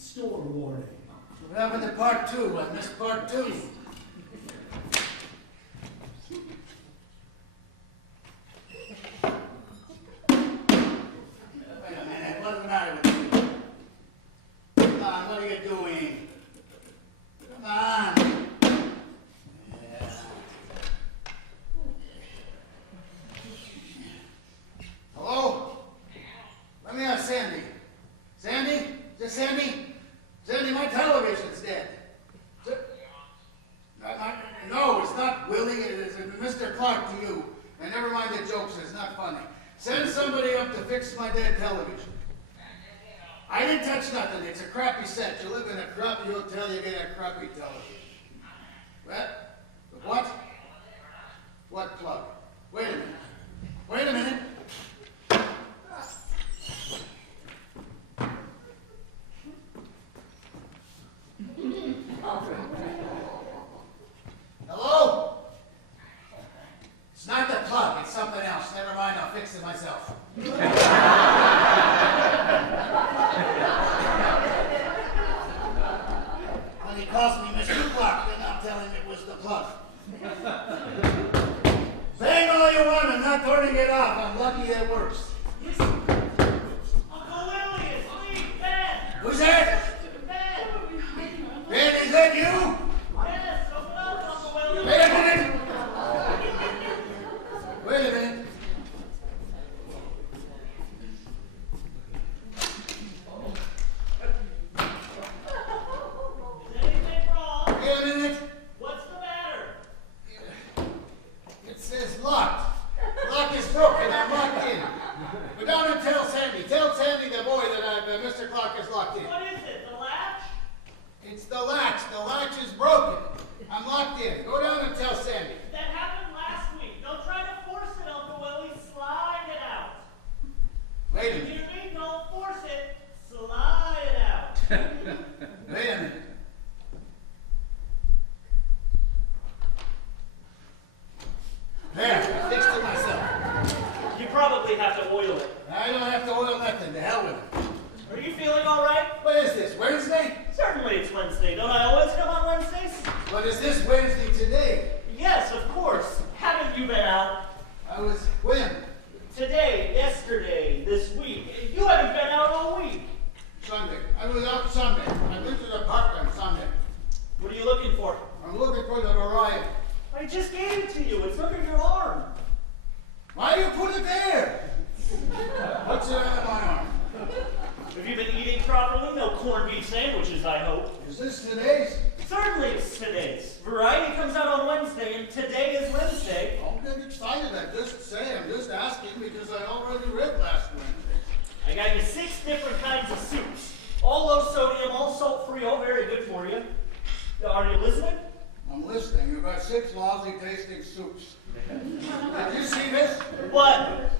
Store warning. What happened to part two? I missed part two. Wait a minute, what's the matter with you? Come on, what are you doing? Come on. Yeah. Hello? Let me ask Sandy. Sandy? Is this Sandy? Sandy, my television's dead. No, it's not Willie. It is Mr. Clark to you. And never mind the jokes, it's not funny. Send somebody up to fix my dead television. I didn't touch nothing. It's a crappy set. You live in a crappy hotel, you get a crappy television. What? What plug? Wait a minute. Wait a minute. Hello? It's not the plug, it's something else. Never mind, I'll fix it myself. When he calls me Mr. Clark, then I'll tell him it was the plug. Bang all you want, I'm not turning it off. I'm lucky it works. Uncle Willie, it's me, Ben. Who's that? Ben. Ben, is that you? Yes, open up, Uncle Willie. Wait a minute. Wait a minute. Is anything wrong? Wait a minute. What's the matter? It says locked. Lock is broken. I'm locked in. Go down and tell Sandy. Tell Sandy, the boy, that Mr. Clark is locked in. What is it, the latch? It's the latch. The latch is broken. I'm locked in. Go down and tell Sandy. That happened last week. Don't try to force it, Uncle Willie. Slide it out. Wait a You minute. hear me? Don't force it. Slide it out. Wait a minute. There. I fixed it myself. You probably have to oil it. I don't have to oil nothing. To hell with it. Are you feeling all right? What is this? Wednesday? Certainly it's Wednesday. Don't I always come on Wednesdays? What is this Wednesday today? Yes, of course. Haven't you been out? I was when? Today, yesterday, this week. You haven't been out all week. Sunday. I was out Sunday. I went to the park on Sunday. What are you looking for? I'm looking for the variety. I just gave it to you. It's under your arm. Why do you put it there? What's it under my arm? Have you been eating properly? No corned beef sandwiches, I hope. Is this today's? Certainly it's today's. Variety comes out on Wednesday, and today is Wednesday. Don't get excited. I'm just asking because I already read last Wednesday. I got you 6 different kinds of soups. All low sodium, all salt-free, all very good for you. Are you listening? I'm listening. You've got 6 lousy tasting soups. Did you see this? What?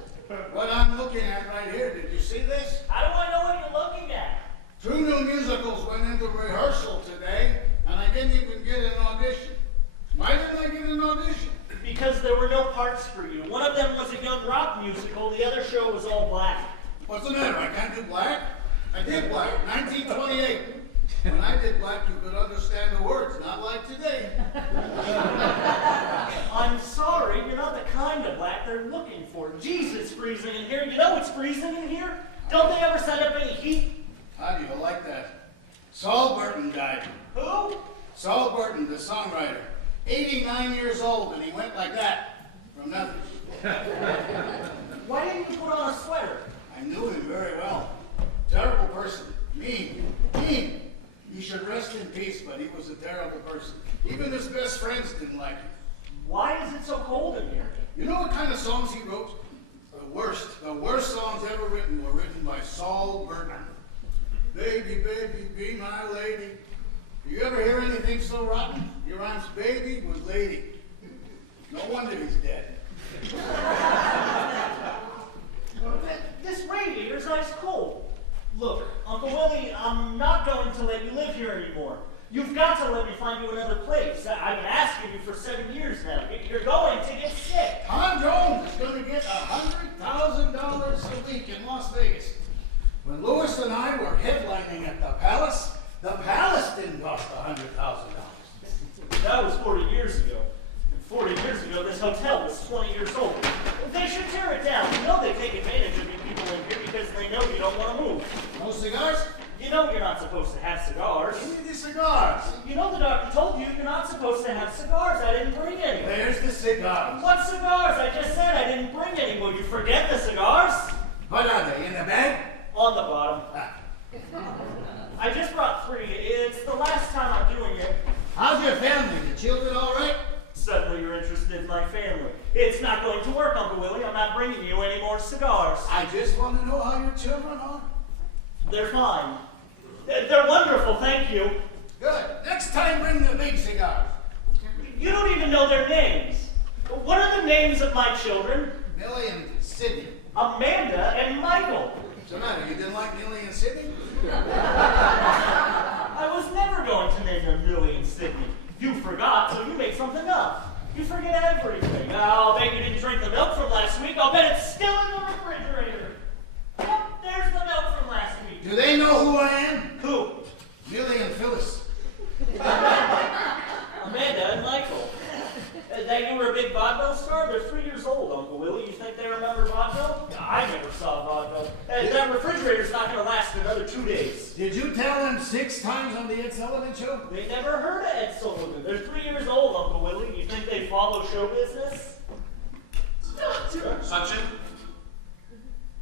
What I'm looking at right here. Did you see this? How do I know what you're looking at? 2 new musicals went into rehearsal today, and I didn't even get an audition. Why didn't I get an audition? Because there were no parts for you. One of them was a young rock musical. The other show was all black. What's the matter? I can't do black? I did black, 1928. When I did black, you could understand the words, not like today. I'm sorry, you're not the kind of black they're looking for. Jesus, freezing in here. You know it's freezing in here? Don't they ever set up any heat? How do you like that? Saul Burton died. Who? Saul Burton, the songwriter. 89 years old, and he went like that, from nothing. Why didn't you put on a sweater? I knew him very well. Terrible person. Mean. Mean. He should rest in peace, but he was a terrible person. Even his best friends didn't like him. Why is it so cold in here? You know what kind of songs he wrote? The worst songs ever written were written by Saul Burton. Baby, baby, be my lady. Do you ever hear anything so rotten? He rhymes baby with lady. No wonder he's dead. This radiator's ice cold. Look, Uncle Willie, I'm not going to let you live here anymore. You've got to let me find you another place. I've been asking you for 7 years now. You're going to get sick. Tom Jones is going to get $100,000 a week in Las Vegas. When Lewis and I were headlining at the Palace didn't cost $100,000. That was 40 years ago. And 40 years ago, this hotel was 20 years old. They should tear it down. You know they take advantage of you people in here because they know you don't want to move. No cigars? You know you're not supposed to have cigars. Give me the cigars. You know the doctor told you you're not supposed to have cigars. I didn't bring any. There's the cigars. What cigars? I just said I didn't bring any. Will you forget the cigars? What are they, in the bag? On the bottom. Ah. I just brought 3. It's the last time I'm doing it. How's your family? The children all right? Suddenly you're interested in my family. It's not going to work, Uncle Willie. I'm not bringing you any more cigars. I just want to know how your children are. They're fine. They're wonderful, thank you. Good. Next time, bring the big cigars. You don't even know their names. What are the names of my children? Millie and Sidney. Amanda and Michael. What's the matter? You didn't like Millie and Sidney? I was never going to name them Millie and Sidney. You forgot, so you made something up. You forget everything. I'll bet you didn't drink the milk from last week. I'll bet it's still in the refrigerator. Yep, there's the milk from last week. Do they know who I am? Who? Millie and Phyllis. Amanda and Michael. That you were a big vaudeville star? They're 3 years old, Uncle Willie. You think they remember vaudeville? I never saw vaudeville. That refrigerator's not going to last another 2 days. Did you tell them 6 times on the Ed Sullivan Show? They never heard of Ed Sullivan. They're 3 years old, Uncle Willie. You think they follow show business? Sachin?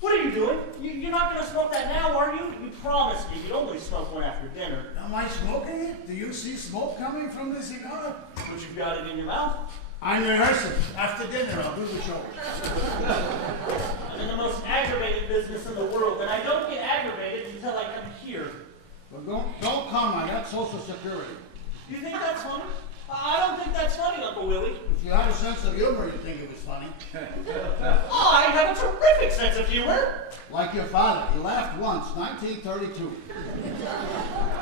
What are you doing? You're not going to smoke that now, are you? You promised me you'd only smoke one after dinner. Am I smoking it? Do you see smoke coming from the cigar? But you've got it in your mouth. I'm rehearsing. After dinner, I'll do the show. I'm in the most aggravating business in the world, and I don't get aggravated until I come here. But don't come. I got Social Security. Do you think that's funny? I don't think that's funny, Uncle Willie. If you had a sense of humor, you'd think it was funny. I have a terrific sense of humor. Like your father. He laughed once, 1932.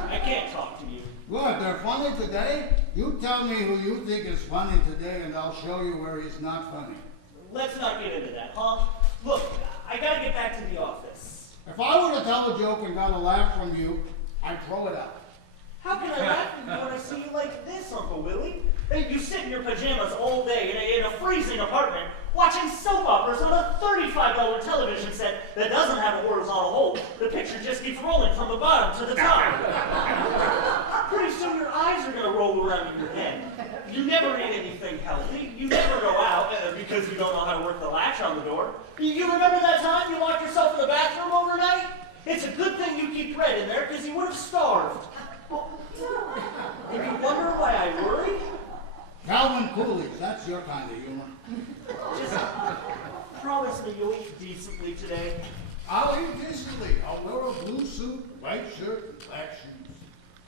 I can't talk to you. Good. They're funny today? You tell me who you think is funny today, and I'll show you where he's not funny. Let's not get into that, huh? Look, I gotta get back to the office. If I were to tell a joke and got a laugh from you, I'd throw it out. How can I laugh at you when I see you like this, Uncle Willie? Hey, you sit in your pajamas all day in a freezing apartment watching soap operas on a $35 television set that doesn't have a horizontal hole. The picture just keeps rolling from the bottom to the top. Pretty soon your eyes are going to roll around in your head. You never eat anything healthy. You never go out because you don't know how to work the latch on the door. You remember that time you locked yourself in the bathroom overnight? It's a good thing you keep bread in there because you would have starved. And you wonder why I worry? Calvin Coolidge, that's your kind of humor. Just promise me you'll eat decently today. I'll eat decently. I'll wear a blue suit, white shirt, and black shoes.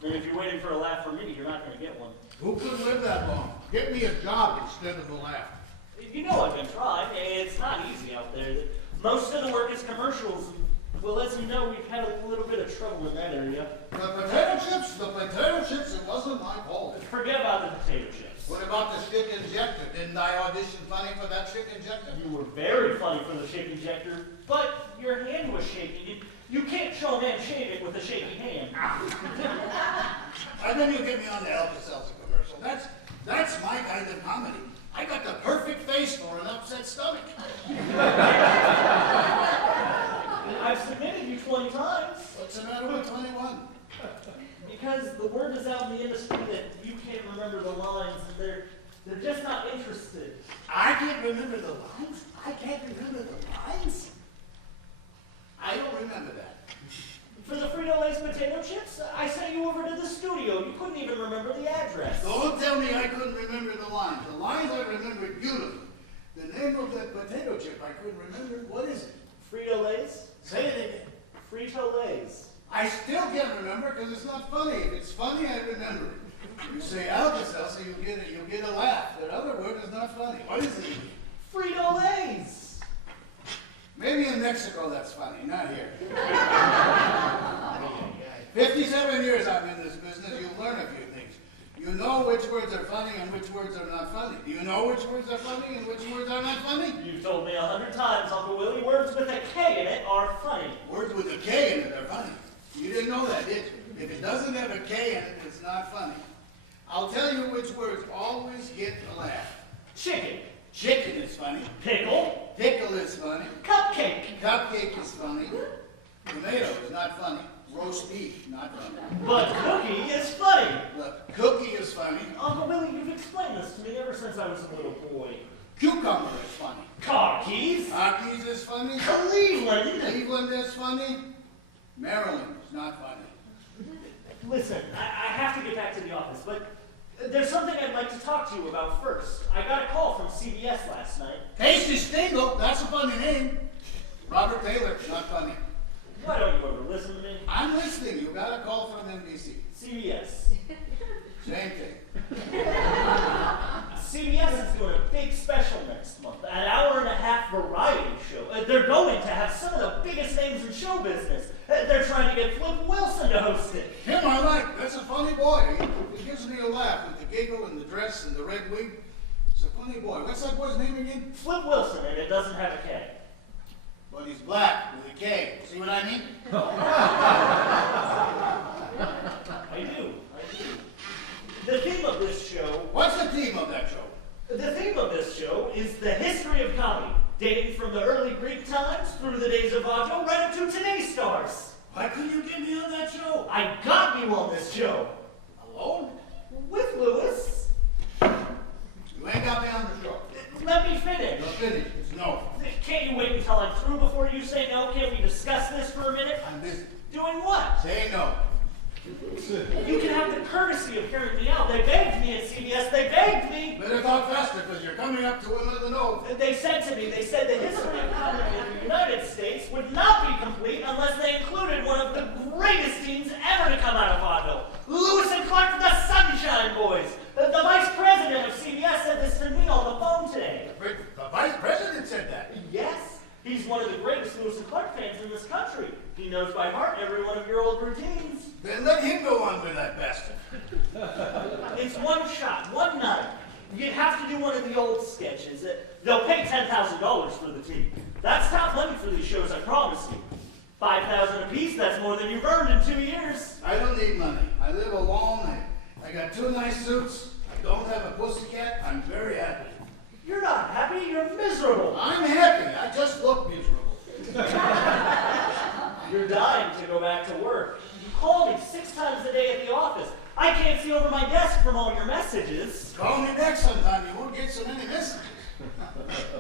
And if you're waiting for a laugh from me, you're not going to get one. Who could live that long? Get me a job instead of a laugh. You know I've been trying. It's not easy out there. Most of the work is commercials. Well, as you know, we've had a little bit of trouble in that area. The potato chips, it wasn't my fault. Forget about the potato chips. What about the stick injector? Didn't I audition funny for that stick injector? You were very funny for the shake injector, but your hand was shaking. You can't show a man shaving with a shaky hand. And then you get me on the Alka-Seltzer commercial. That's my kind of comedy. I got the perfect face for an upset stomach. I've submitted you 20 times. What's the matter with 21? Because the word is out in the industry that you can't remember the lines, and they're just not interested. I can't remember the lines? I can't remember the lines? I don't remember that. For the Frito-Lay's potato chips, I sent you over to the studio. You couldn't even remember the address. Don't tell me I couldn't remember the lines. The lines I remembered beautifully. The name of that potato chip I couldn't remember. What is it? Frito-Lay's? Say it again. Frito-Lay's. I still can't remember because it's not funny. If it's funny, I remember it. You say Alka-Seltzer, you get a laugh. That other word is not funny. What is it? Frito-Lay's. Maybe in Mexico that's funny, not here. 57 years I've been in this business. You learn a few things. You You know which words are funny and which words are not funny. Do you know which words are funny and which words are not funny? You've told me 100 times, Uncle Willie, words with a K in it are funny. Words with a K in it are funny. You didn't know that, did you? If it doesn't have a K in it, it's not funny. I'll tell you which words always get a laugh. Chicken. Chicken is funny. Pickle. Pickle is funny. Cupcake. Cupcake is funny. Tomato is not funny. Roast beef, not funny. But cookie is funny. Look, cookie is funny. Uncle Willie, you've explained this to me ever since I was a little boy. Cucumber is funny. Car keys. Rockies is funny. Cleveland. Cleveland is funny. Maryland is not funny. Listen, I have to get back to the office, but there's something I'd like to talk to you about first. I got a call from CBS last night. Casey Stengel, that's a funny name. Robert Taylor, not funny. Why don't you ever listen to me? I'm listening. You got a call from NBC. CBS. Same thing. CBS is doing a big special next month, an hour-and-a-half variety show. They're going to have some of the biggest names in show business. They're trying to get Flip Wilson to host it. Him I like. That's a funny boy. He gives me a laugh with the giggle and the dress and the red wig. It's a funny boy. What's that boy's name again? Flip Wilson, and it doesn't have a K. But he's black with a K. See what I mean? I do. The theme of this show... What's the theme of that show? The theme of this show is the history of comedy, dating from the early Greek times through the days of vaudeville right up to today's stars. Why couldn't you get me on that show? I got you on this show. Alone? With Lewis. You ain't got me on the show. Let me finish. You're finished. It's no. Can't you wait until I'm through before you say no? Can't we discuss this for a minute? I'm busy. Doing what? Say no. You can have the courtesy of hearing me out. They begged me at CBS. They begged me. Better talk faster, because you're coming up to another no. They said to me, they said the history of comedy in the United States would not be complete unless they included one of the greatest teams ever to come out of vaudeville. Lewis and Clark, the Sunshine Boys. The vice president of CBS said this to me on the phone today. The vice president said that. Yes. He's one of the greatest Lewis and Clark fans in this country. He knows by heart every one of your old routines. Then let him go on with that bastard. It's one shot, one night. You have to do one of the old sketches. They'll pay $10,000 for the team. That's top money for these shows, I promise you. $5,000 apiece, that's more than you've earned in 2 years. I don't need money. I live alone. I got 2 nice suits. I don't have a pussycat. I'm very happy. You're not happy, you're miserable. I'm happy. I just look miserable. You're dying to go back to work. You call me 6 times a day at the office. I can't see over my desk from all your messages. Call me back sometime. You won't get so many messages.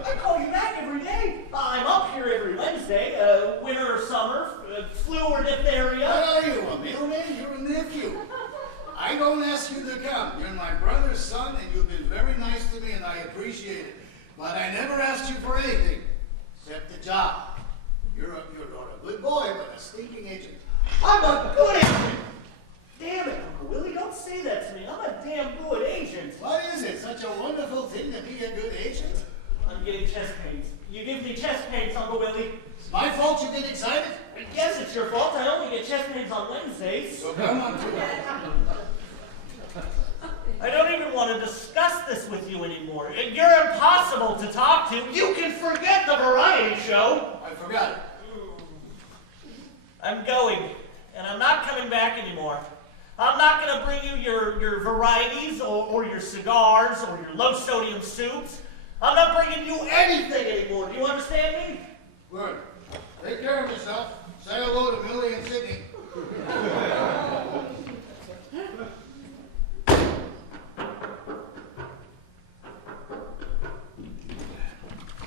I call you back every day. I'm up here every Wednesday. Winter or summer, flu or diphtheria. What are you, a mailman? You're a nephew. I don't ask you to come. You're my brother's son, and you've been very nice to me, and I appreciate it. But I never asked you for anything, except the job. You're a good boy, but a stinking agent. I'm a good agent! Damn it, Uncle Willie, don't say that to me. I'm a damn good agent. What is it? Such a wonderful thing to be a good agent? I'm getting chest pains. You give me chest pains, Uncle Willie. It's my fault you get excited? Yes, it's your fault. I only get chest pains on Wednesdays. So come on to it. I don't even want to discuss this with you anymore. You're impossible to talk to. You can forget the variety show. I forgot it. I'm going, and I'm not coming back anymore. I'm not going to bring you your varieties or your cigars or your low-sodium soups. I'm not bringing you anything anymore. Do you understand me? Good. Take care of yourself. Say hello to Millie and Sydney.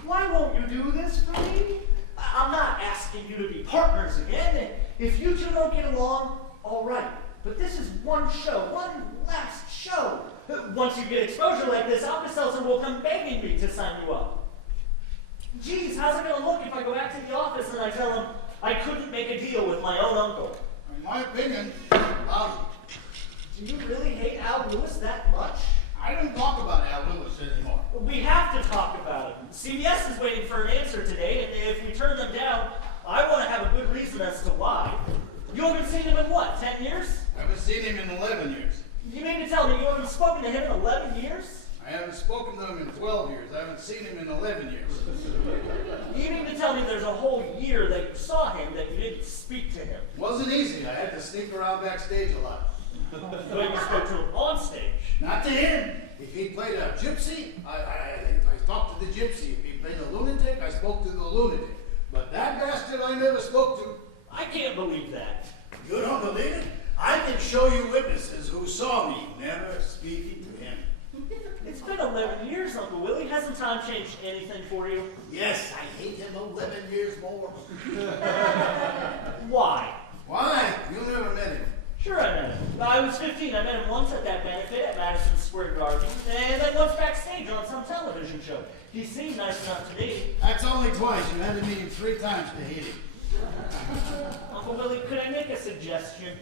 Why won't you do this for me? I'm not asking you to be partners again. If you two don't get along, all right. But this is one show, one last show. Once you get exposure like this, Alka-Seltzer will come begging me to sign you up. Geez, how's it going to look if I go back to the office and I tell him I couldn't make a deal with my own uncle? In my opinion, Do you really hate Al Lewis that much? I don't talk about Al Lewis anymore. We have to talk about it. CBS is waiting for an answer today, and if we turn them down, I want to have a good reason as to why. You haven't seen him in what, 10 years? I haven't seen him in 11 years. You mean to tell me you haven't spoken to him in 11 years? I haven't spoken to him in 12 years. I haven't seen him in 11 years. You mean to tell me there's a whole year that you saw him that you didn't speak to him? Wasn't easy. I had to sneak around backstage a lot. But you spoke to him on stage. Not to him. If he played a gypsy, I talked to the gypsy. If he played a lunatic, I spoke to the lunatic. But that bastard I never spoke to. I can't believe that. You don't believe it? I can show you witnesses who saw me never speaking to him. It's been 11 years, Uncle Willie. Hasn't time changed anything for you? Yes, I hate him 11 years more. Why? Why? You never met him. Sure I met him. I was 15. I met him once at that benefit at Madison Square Garden, and then once backstage on some television show. He seemed nice enough to me. That's only twice. You had to meet him 3 times to hate him. Uncle Willie, could I make a suggestion?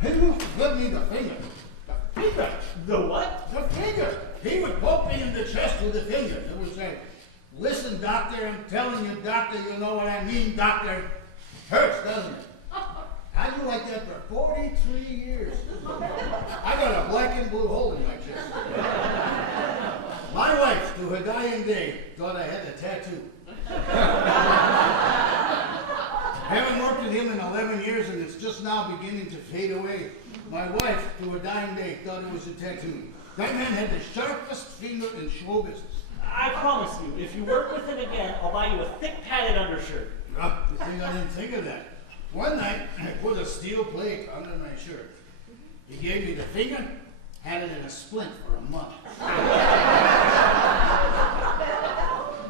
He used to give me the finger. The finger. The what? The finger. He would poke me in the chest with the finger. It would say, "Listen, doctor, I'm telling you, doctor, you know what I mean, doctor. Hurts, doesn't it?" I do like that for 43 years. I got a black and blue hole in my chest. My wife, to her dying day, thought I had a tattoo. I haven't worked with him in 11 years, and it's just now beginning to fade away. My wife, to her dying day, thought it was a tattoo. That man had the sharpest finger in show business. I promise you, if you work with him again, I'll buy you a thick padded undershirt. You think I didn't think of that? One night, I put a steel plate under my shirt. He gave me the finger, had it in a splint for a month.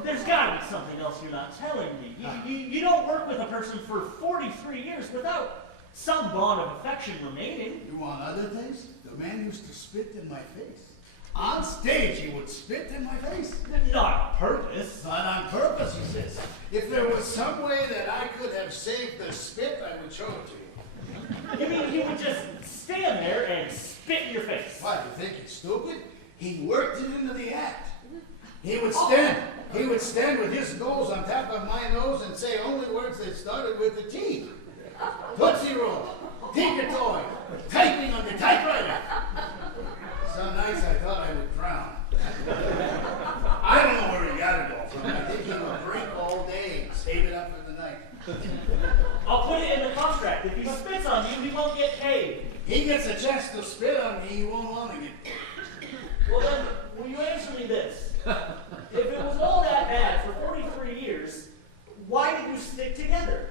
There's got to be something else you're not telling me. You don't work with a person for 43 years without some bond of affection remaining. You want other things? The man used to spit in my face. On stage, he would spit in my face. Not on purpose. Not on purpose, he says. If there was some way that I could have saved the spit, I would show it to you. You mean he would just stand there and spit in your face? Why, you think it's stupid? He worked it into the act. He would stand with his nose on top of my nose and say only words that started with the T. Tootsie Roll, Tinker Toy, typing on the typewriter. Some nights I thought I would drown. I don't know where he got it all from. I think he would drink all day and save it up for the night. I'll put it in the contract. If he spits on you, he won't get paid. He gets a chance to spit on me, he won't want to get paid. Well then, will you answer me this? If it was all that bad for 43 years, why did you stick together?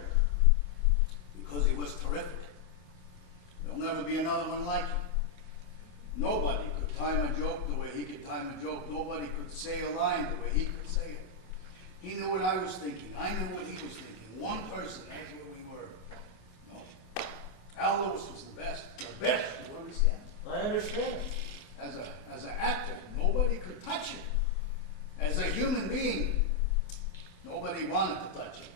Because he was terrific. There'll never be another one like him. Nobody could time a joke the way he could time a joke. Nobody could say a line the way he could say it. He knew what I was thinking. I knew what he was thinking. One person, that's what we were. No. Al Lewis was the best. The best, you understand? I understand. As an actor, nobody could touch him. As a human being, nobody wanted to touch him.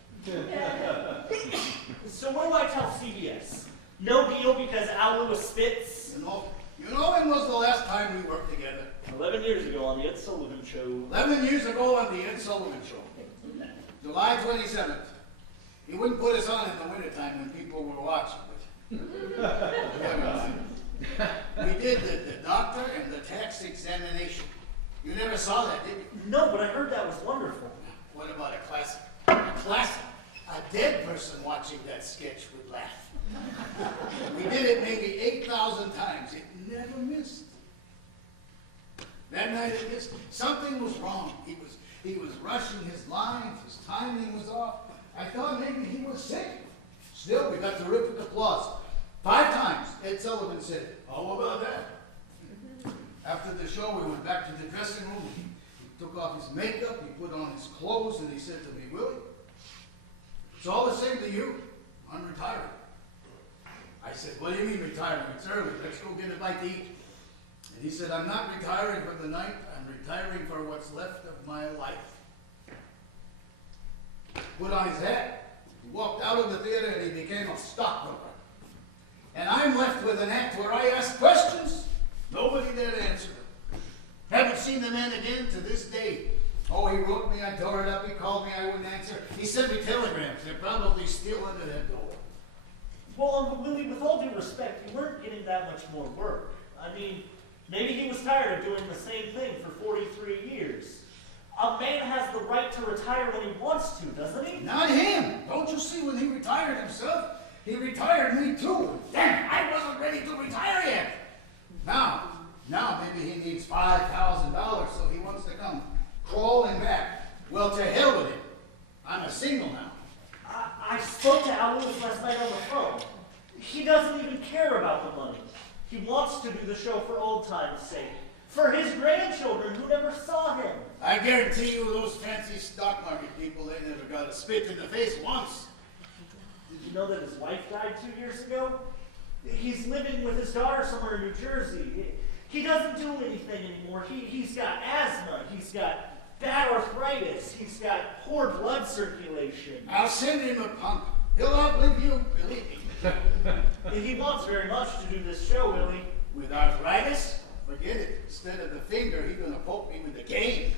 So what do I tell CBS? No deal because Al Lewis spits? You know when was the last time we worked together? 11 years ago on the Ed Sullivan Show. 11 years ago on the Ed Sullivan Show. July 27th. He wouldn't put us on in the wintertime when people were watching, but never mind. We did the doctor and the tax examination. You never saw that, did you? No, but I heard that was wonderful. What about a classic? A classic. A dead person watching that sketch would laugh. We did it maybe 8,000 times. It never missed. That night it missed. Something was wrong. He was rushing his lines. His timing was off. I thought maybe he was sick. Still, we got terrific applause. 5 times, Ed Sullivan said, "How about that?" After the show, we went back to the dressing room. He took off his makeup, he put on his clothes, and he said to me, "Willie, it's all the same to you. I'm retiring." I said, "What do you mean retiring? It's early. Let's go get a bite to eat." And he said, "I'm not retiring for the night. I'm retiring for what's left of my life." Put on his hat. He walked out of the theater and he became a stockbroker. And I'm left with an act where I ask questions. Nobody there to answer them. Haven't seen the man again to this day. Oh, he wrote me, I tore it up, he called me, I wouldn't answer. He sent me telegrams. They're probably still under that door. Well, Uncle Willie, with all due respect, you weren't getting that much more work. I mean, Maybe he was tired of doing the same thing for 43 years. A man has the right to retire when he wants to, doesn't he? Not him. Don't you see when he retired himself? He retired me too. Damn, I wasn't ready to retire yet. Now maybe he needs $5,000, so he wants to come crawling back. Well, to hell with it. I'm a single now. I spoke to Al Lewis last night on the phone. He doesn't even care about the money. He wants to do the show for old times' sake. For his grandchildren who never saw him. I guarantee you those fancy stock market people, they never got a spit in the face once. Did you know that his wife died 2 years ago? He's living with his daughter somewhere in New Jersey. He doesn't do anything anymore. He's got asthma. He's got bad arthritis. He's got poor blood circulation. I'll send him a pump. He'll outlive you, believe me. He wants very much to do this show, Willie. With arthritis? Forget it. Instead of the finger, he's gonna poke me with the cane.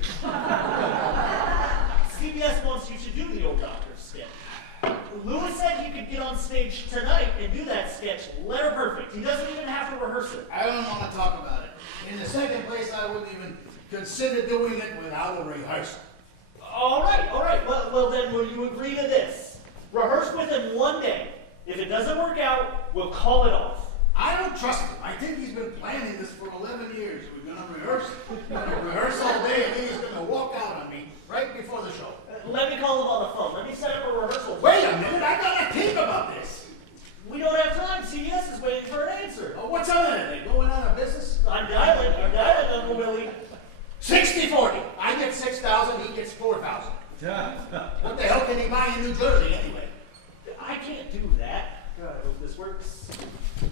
CBS wants you to do the old doctor sketch. Lewis said he could get on stage tonight and do that sketch letter perfect. He doesn't even have to rehearse it. I don't want to talk about it. In the second place, I wouldn't even consider doing it without a rehearsal. All right. Well, then will you agree to this? Rehearse within 1 day. If it doesn't work out, we'll call it off. I don't trust him. I think he's been planning this for 11 years. We're gonna rehearse. We're gonna rehearse all day, and then he's gonna walk out on me right before the show. Let me call him on the phone. Let me set up a rehearsal. Wait a minute, I gotta think about this. We don't have time. CBS is waiting for an answer. Oh, what's on it? Are they going out of business? I'm dialing, Uncle Willie. 60-40. I get 6,000, he gets 4,000. What the hell can he buy in New Jersey anyway? I can't do that. God, I hope this works.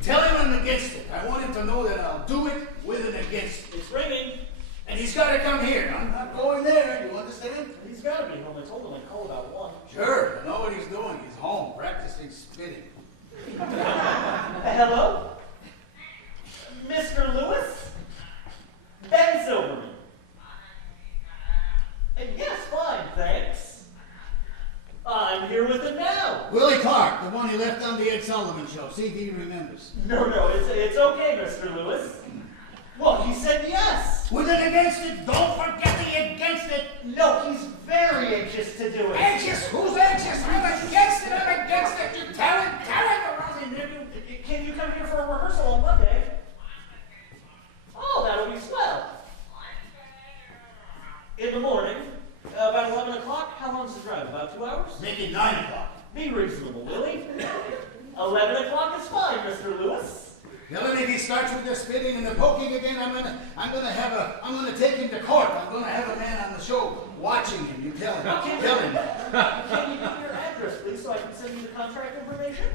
Tell him I'm against it. I want him to know that I'll do it with and against it. It's ringing. And he's got to come here. I'm not going there. You understand? He's got to be home. I told him I'd call about 1. Sure. I know what he's doing. He's home practicing spitting. Hello? Mr. Lewis? Ben Silverman. Yes, fine, thanks. I'm here with him now. Willie Clark, the one he left on the Ed Sullivan Show. See if he remembers. No, it's okay, Mr. Lewis. Well, he said yes. With and against it. Don't forget the against it. No, he's very anxious to do it. Anxious? Who's anxious? I'm against it. I'm against it. You tell him. Can you come here for a rehearsal on Monday? Oh, that'll be swell. In the morning, about 11 o'clock. How long's the drive? About 2 hours? Make it 9 o'clock. Be reasonable, Willie. 11 o'clock is fine, Mr. Lewis. Tell him if he starts with the spitting and the poking again, I'm gonna take him to court. I'm gonna have a man on the show watching him. You tell him. Tell him. Can you give me your address, please, so I can send you the contract information?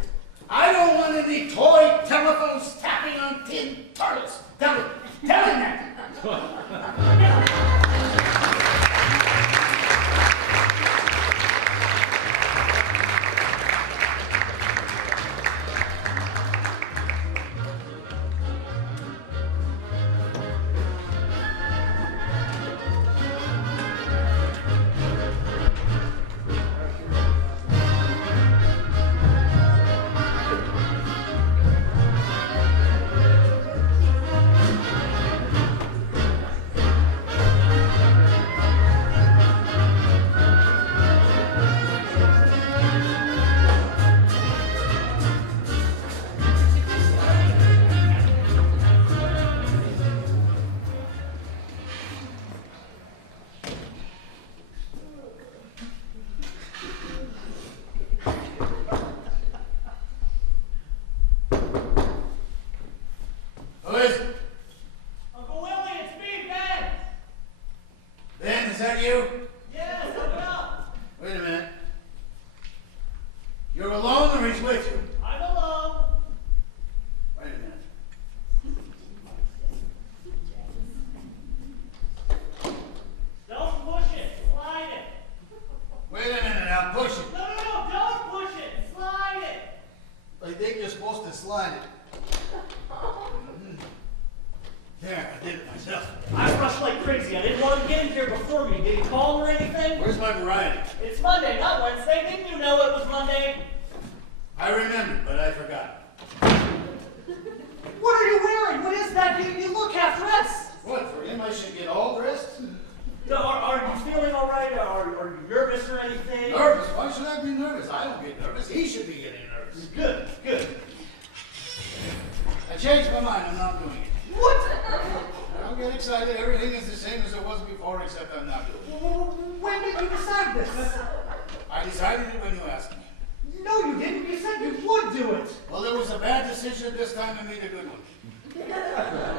I don't want any toy telephones tapping on tin turtles. Tell him that. You're alone or he's with you? I'm alone. Wait a minute. Don't push it. Slide it. Wait a minute, I'll push it. No, don't push it. Slide it. I think you're supposed to slide it. There, I did it myself. I rushed like crazy. I didn't want him getting here before me. Did he call or anything? Where's my variety? It's Monday, not Wednesday. Didn't you know it was Monday? I remembered, but I forgot. What are you wearing? What is that? You look half dressed. Don't get excited. Everything is the same as it was before, except I'm not doing it. When did you decide this? I decided it when you asked me. No, you didn't. You said you would do it. Well, it was a bad decision this time and made a good one.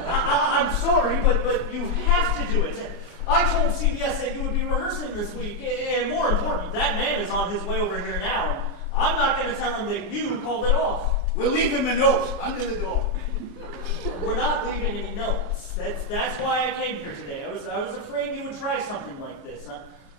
I'm sorry, but you have to do it. I told CBS that you would be rehearsing this week, and more important, that man is on his way over here now. I'm not going to tell him that you called it off. We'll leave him a note under the door. We're not leaving any notes. That's why I came here today. I was afraid you would try something like this.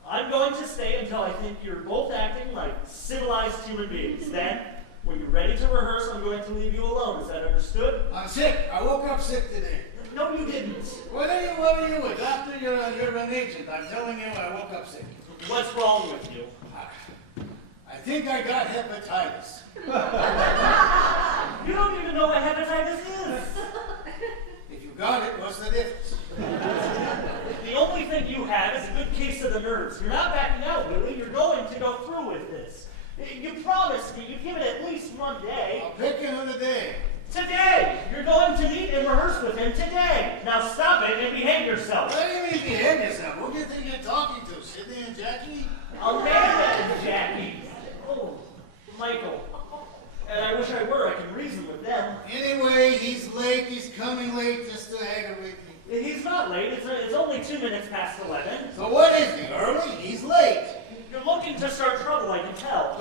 I'm going to stay until I think you're both acting like civilized human beings. Then, when you're ready to rehearse, I'm going to leave you alone. Is that understood? I'm sick. I woke up sick today. No, you didn't. What are you with? After you're an agent, I'm telling you I woke up sick. What's wrong with you? I think I got hepatitis. You don't even know what hepatitis is. If you got it, what's the difference? The only thing you have is a good case of the nerves. You're not backing out, Willie. You're going to go through with this. You promised me you'd give it at least one day. I'll pick another day. Today! You're going to meet and rehearse with him today. Now stop it and behave yourself. What do you mean behave yourself? Who do you think you're talking to? Sydney and Jackie? Amanda and Jackie. Oh, Michael. And I wish I were. I can reason with them. Anyway, he's late. He's coming late just to aggravate me. He's not late. It's only 2 minutes past 11. So what is he? Early? He's late. You're looking to start trouble, I can tell.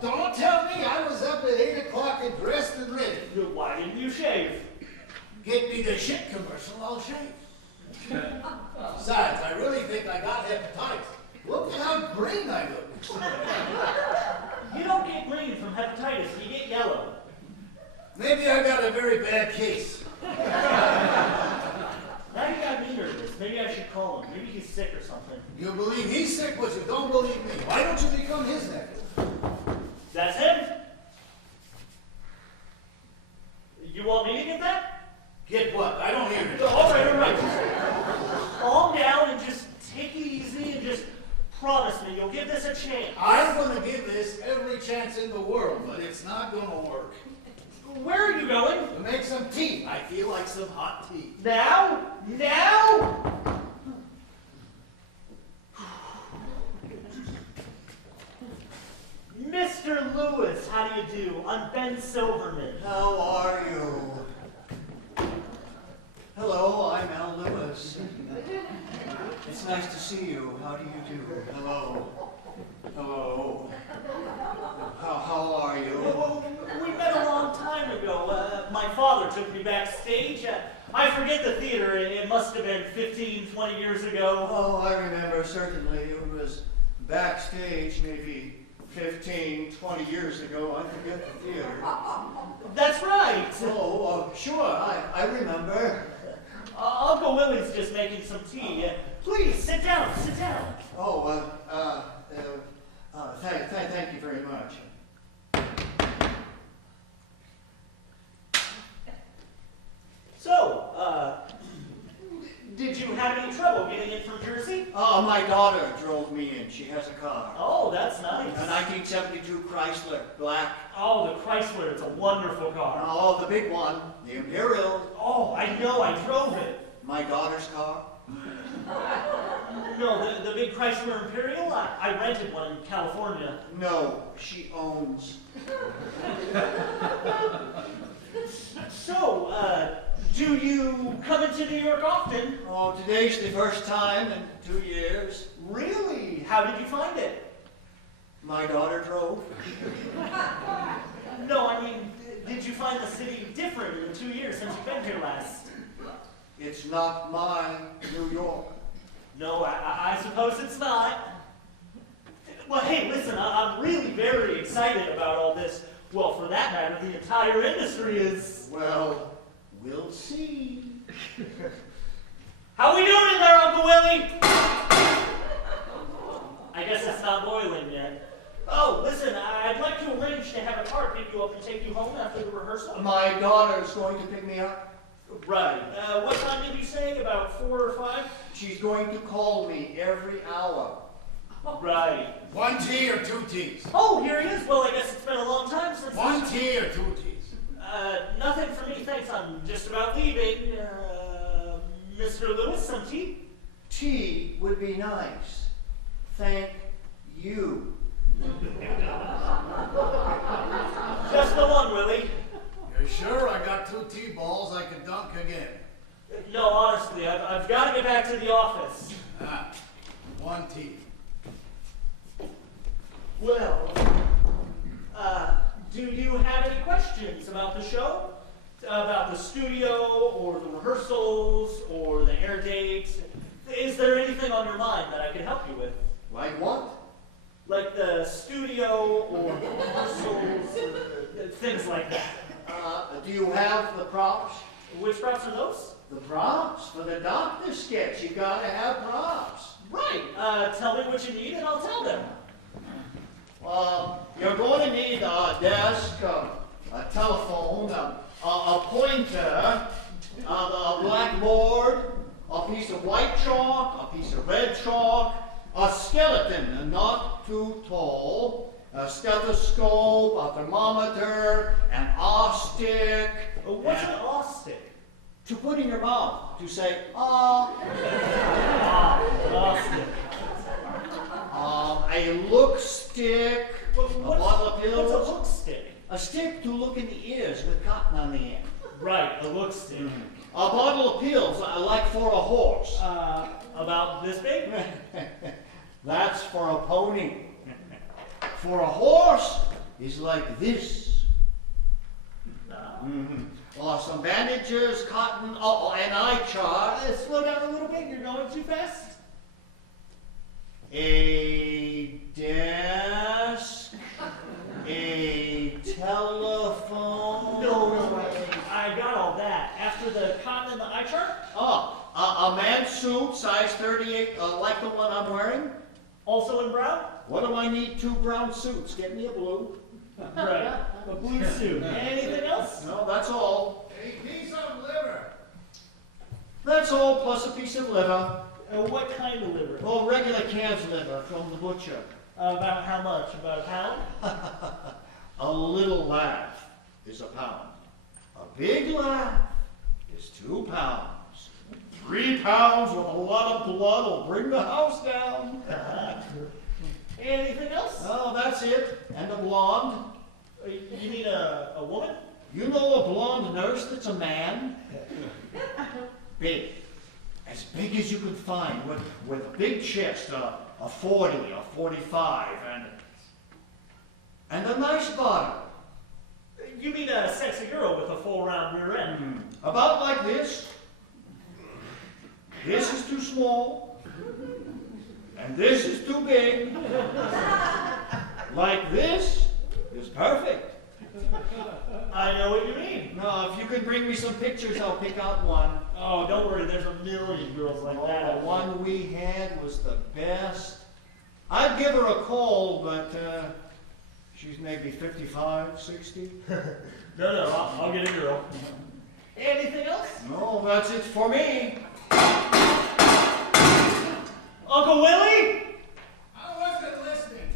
Don't tell me I was up at 8 o'clock and dressed and ready. Why didn't you shave? Get me the shit commercial, I'll shave. Besides, I really think I got hepatitis. Look at how green I look. You don't get green from hepatitis, you get yellow. Maybe I got a very bad case. Now you got me nervous. Maybe I should call him. Maybe he's sick or something. You believe he's sick, but you don't believe me. Why don't you become his nephew? That's him? You want me to get that? Get what? I don't hear it. All right. Just calm down and just take it easy and just promise me you'll give this a chance. I'm going to give this every chance in the world, but it's not going to work. Where are you going? To make some tea. I feel like some hot tea. Now? Now? Mr. Lewis, how do you do? I'm Ben Silverman. How are you? Hello, I'm Al Lewis. It's nice to see you. How do you do? Hello. Hello. How are you? Well, we met a long time ago. My father took me backstage. I forget the theater. It must have been 15, 20 years ago. Oh, I remember, certainly. It was backstage maybe 15, 20 years ago. I forget the theater. That's right. Oh, sure, I remember. Uncle Willie's just making some tea. Please, sit down, sit down. Oh, thank you very much. So, did you have any trouble getting in from Jersey? My daughter drove me in. She has a car. Oh, that's nice. A 1972 Chrysler, black. Oh, the Chrysler, it's a wonderful car. Oh, the big one, the Imperial. Oh, I know, I drove it. My daughter's car. No, the big Chrysler Imperial? I rented one in California. No, she owns. So, do you come into New York often? Oh, today's the first time in 2 years. Really? How did you find it? My daughter drove. No, I mean, did you find the city different in the 2 years since you've been here last? It's not my New York. No, I suppose it's not. Well, hey, listen, I'm really very excited about all this. Well, for that matter, the entire industry is... Well, we'll see. How we doing in there, Uncle Willie? I guess it's not boiling yet. Oh, listen, I'd like to arrange to have a car pick you up and take you home after the rehearsal. My daughter's going to pick me up. Right. What time did you say? About 4 or 5? She's going to call me every hour. Right. 1 tea or 2 teas? Oh, here he is. Well, I guess it's been a long time since... 1 tea or 2 teas? Nothing for me, thanks. I'm just about leaving. Mr. Mr. Lewis, some tea? Tea would be nice. Thank you. Just the one, Willie. You sure I got 2 T-balls I could dunk again? No, honestly, I've got to get back to the office. Ah, 1 T. Well, do you have any questions about the show? About the studio, or the rehearsals, or the air dates? Is there anything on your mind that I can help you with? Like what? Like the studio, or the rehearsals, things like that. Do you have the props? Which props are those? The props for the doctor sketch. You gotta have props. Right. Tell me what you need and I'll tell them. You're going to need a desk, a telephone, a pointer, a blackboard, a piece of white chalk, a piece of red chalk, a skeleton, not too tall, a stethoscope, a thermometer, an awe-stick. What's an awe-stick? To put in your mouth, to say, ah. Awe-stick. A look stick, a bottle of pills. What's a look stick? A stick to look in the ears with cotton on the end. Right, a look stick. A bottle of pills, like for a horse. About this big? That's for a pony. For a horse is like this. Some bandages, cotton, an eye chart. Slow down a little bit, you're going too fast. A desk, a telephone. No, I got all that. After the cotton and the eye chart? A man's suit, size 38, like the one I'm wearing. Also in brown? What do I need 2 brown suits? Get me a blue. Right, a blue suit. Anything else? No, that's all. A piece of liver. That's all, plus a piece of liver. What kind of liver? Oh, regular calf's liver from the butcher. About how much? About a pound? A little laugh is a pound. A big laugh is 2 pounds. 3 pounds with a lot of blood will bring the house down. Anything else? Oh, that's it. And a blonde. You need a woman? You know a blonde nurse that's a man? Big. As big as you could find, with a big chest, a 40, a 45, and a nice bottom. You mean a sexy girl with a full round rear end? About like this. This is too small. And this is too big. Like this is perfect. I know what you mean. No, if you could bring me some pictures, I'll pick out one. Oh, don't worry, there's a million girls like that. The one we had was the best. I'd give her a call, but she's maybe 55, 60. No, I'll get a girl. Anything else? No, that's it for me. Uncle Willie? I wasn't listening.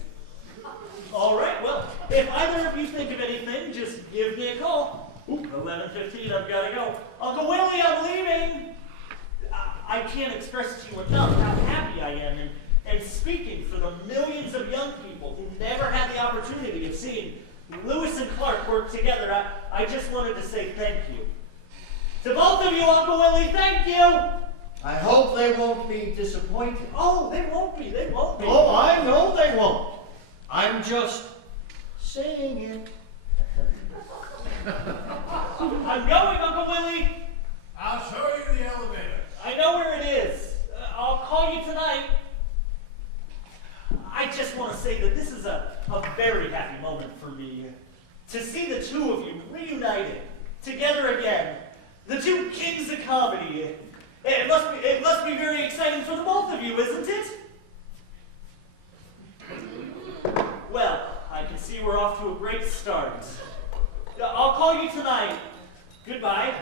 All right, well, if either of you think of anything, just give me a call. 11:15, I've got to go. Uncle Willie, I'm leaving. I can't express to you enough how happy I am and speaking for the millions of young people who never had the opportunity of seeing Lewis and Clark work together. I just wanted to say thank you. To both of you, Uncle Willie, thank you. I hope they won't be disappointed. Oh, they won't be. They won't be. Oh, I know they won't. I'm just saying it. I'm going, Uncle Willie. I'll show you the elevator. I know where it is. I'll call you tonight. I just want to say that this is a very happy moment for me. To see the two of you reunited, together again. The two kings of comedy. It must be very exciting for the both of you, isn't it? Well, I can see we're off to a great start. I'll call you tonight. Goodbye.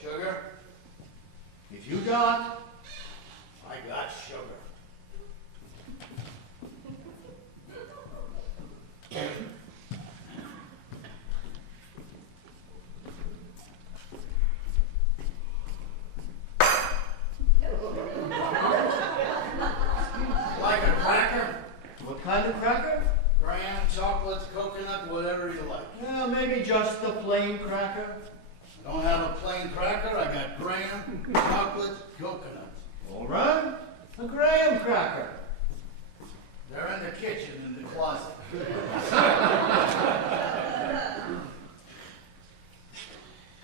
Sugar? If you got, I got sugar. kind of cracker? Graham, chocolate, coconut, whatever you like. Yeah, maybe just a plain cracker. I don't have a plain cracker. I got graham, chocolate, coconut. All right, a graham cracker. They're in the kitchen, in the closet.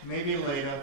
Maybe later.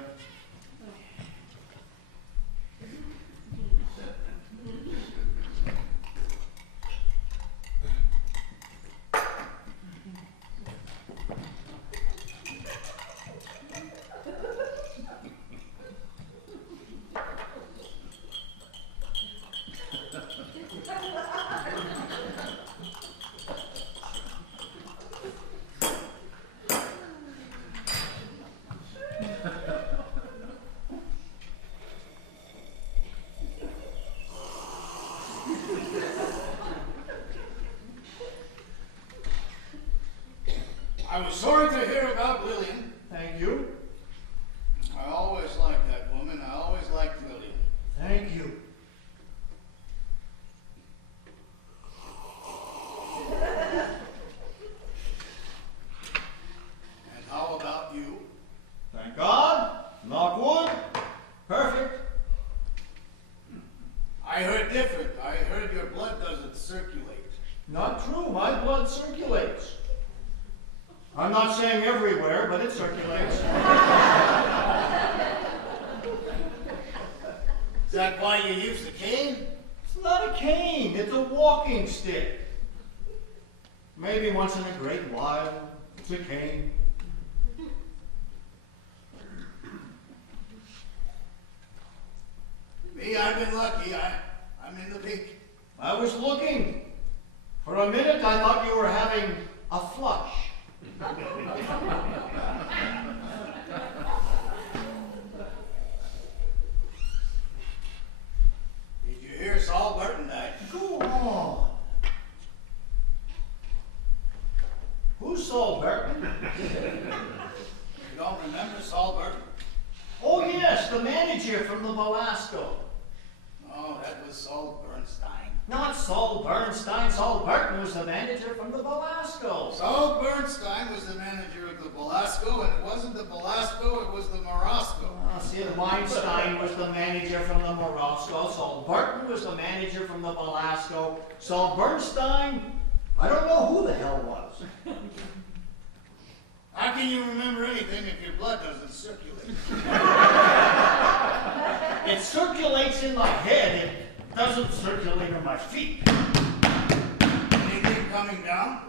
I was sorry to hear about Lillian. Thank you. I always liked that woman. I always liked Lillian. Thank you. And how about you? Thank God. Knock wood. Perfect. I heard different. I heard your blood doesn't circulate. Not true. My blood circulates. I'm not saying everywhere, but it circulates. Is that why you use the cane? It's not a cane. It's a walking stick. Maybe once in a great while, it's a cane. Me, I've been lucky. I'm in the pink. I was looking. For a minute, I thought you were having a flush. Did you hear Saul Burton died? Go on. Who's Saul Burton? You don't remember Saul Burton? Oh, yes, the manager from the Belasco. No, that was Saul Bernstein. Not Saul Bernstein. Saul Burton was the manager from the Belasco. Saul Bernstein was the manager of the Belasco, and it wasn't the Belasco, it was the Morosco. Sid Weinstein was the manager from the Morosco. Saul Burton was the manager from the Belasco. Saul Bernstein, I don't know who the hell was. How can you remember anything if your blood doesn't circulate? It circulates in my head. It doesn't circulate in my feet. Anything coming down?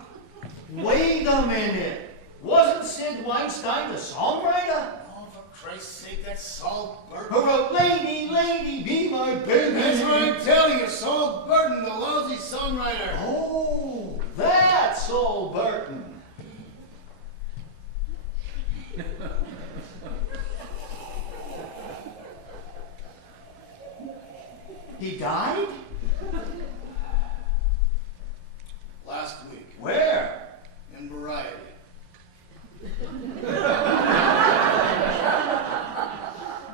Wait a minute. Wasn't Sid Weinstein the songwriter? Oh, for Christ's sake, that's Saul Who Burton. wrote Lady, Lady, Be My Baby? That's what I'm telling you, Saul Burton, the lousy songwriter. Oh, that's Saul Burton. He died? Last week, Where? in Variety.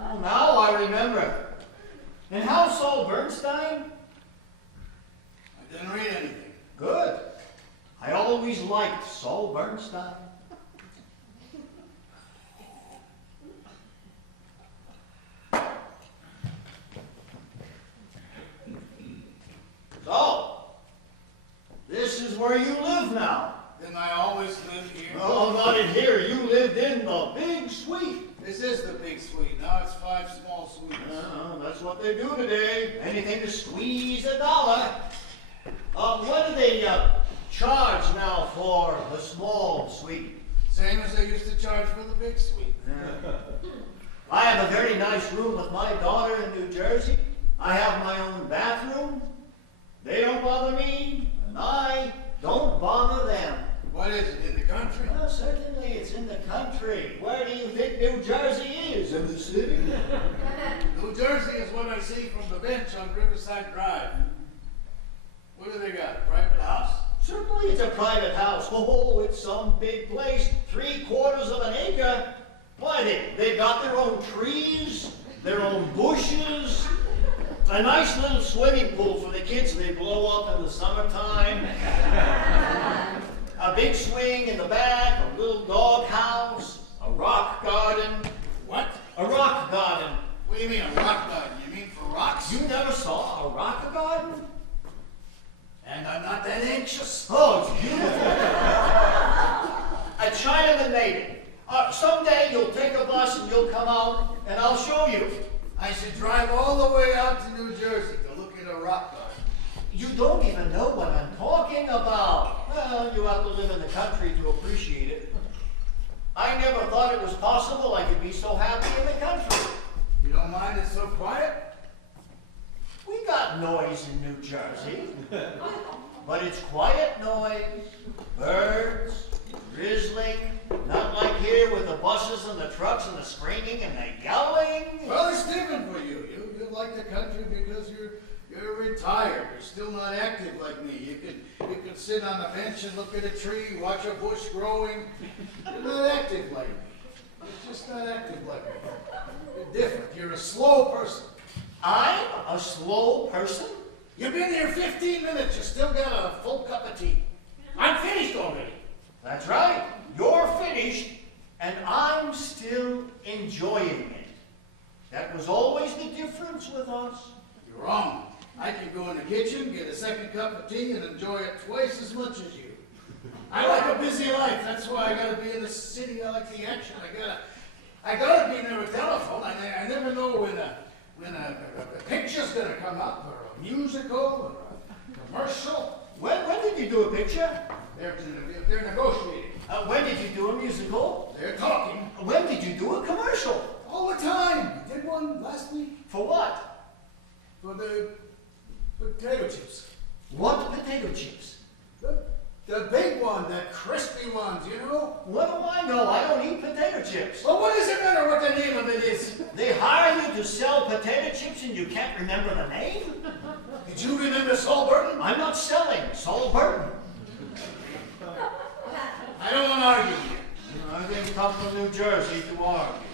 Oh, now I remember. And how's Saul Bernstein? I didn't read anything. Good. I always liked Saul Bernstein. So, this is where you live now. Didn't I always live here? Oh, not in here. You lived in the big suite. This is the big suite. Now it's 5 small suites. That's what they do today. Anything to squeeze a dollar. What do they charge now for the small suite? Same as they used to charge for the big suite. I have a very nice room with my daughter in New Jersey. I have my own bathroom. They don't bother me, and I don't bother them. What is it, in the country? Well, certainly it's in the country. Where do you think New Jersey is? In the city? New Jersey is what I see from the bench on Riverside Drive. What do they got, a private house? Certainly it's a private house. Oh, it's some big place. 3/4 of an acre. Why, they've got their own trees, their own bushes, a nice little swimming pool for the kids they blow up in the summertime. a big swing in the back, a little dog house, a rock garden. What? A rock garden. What do you mean a rock garden? You mean for rocks? You never saw a rock garden? And I'm not that anxious. Oh, it's beautiful. A Chinaman made it. Someday you'll take a bus and you'll come out and I'll show you. I should drive all the way out to New Jersey to look at a rock garden. You don't even know what I'm talking about. Well, you have to live in the country to appreciate it. I never thought it was possible I could be so happy in the country. You don't mind it's so quiet? We got noise in New Jersey, but it's quiet noise. Birds, drizzling, not like here with the buses and the trucks and the screaming and the yelling. Well, it's different for you. You like the country because you're retired. You're still not active like me. You can sit on a bench and look at a tree, watch a bush growing. You're not active like me. You're just not active like me. You're different. You're a slow person. I'm a slow person? You've been here 15 minutes. You still got a full cup of tea. I'm finished already. That's right. You're finished, and I'm still enjoying it. That was always the difference with us. You're wrong. I can go in the kitchen, get a second cup of tea, and enjoy it twice as much as you. I like a busy life. That's why I gotta be in the city. I like the action. I gotta be near a telephone. I never know when a picture's gonna come up, or a musical, or a commercial. When did you do a picture? They're negotiating. When did you do a musical? They're talking When did you do a commercial? all the time. I did one last week For what? for the potato chips. What potato chips? The big one, the crispy ones, you know? What do I know? I don't eat potato chips. Well, what does it matter what the name of it is? They hire you to sell potato chips and you can't remember the name? Did you remember Saul Burton? I'm not selling. Saul Burton. I don't want to argue here. I didn't come from New Jersey to argue.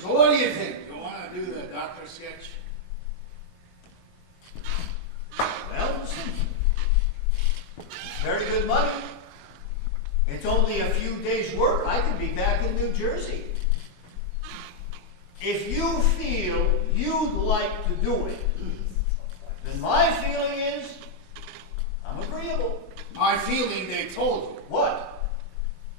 So what do you think? You want to do the doctor sketch? Well, listen. Very good money. It's only a few days' work. I could be back in New Jersey. If you feel you'd like to do it, then my feeling is I'm agreeable. My feeling, they told you. What?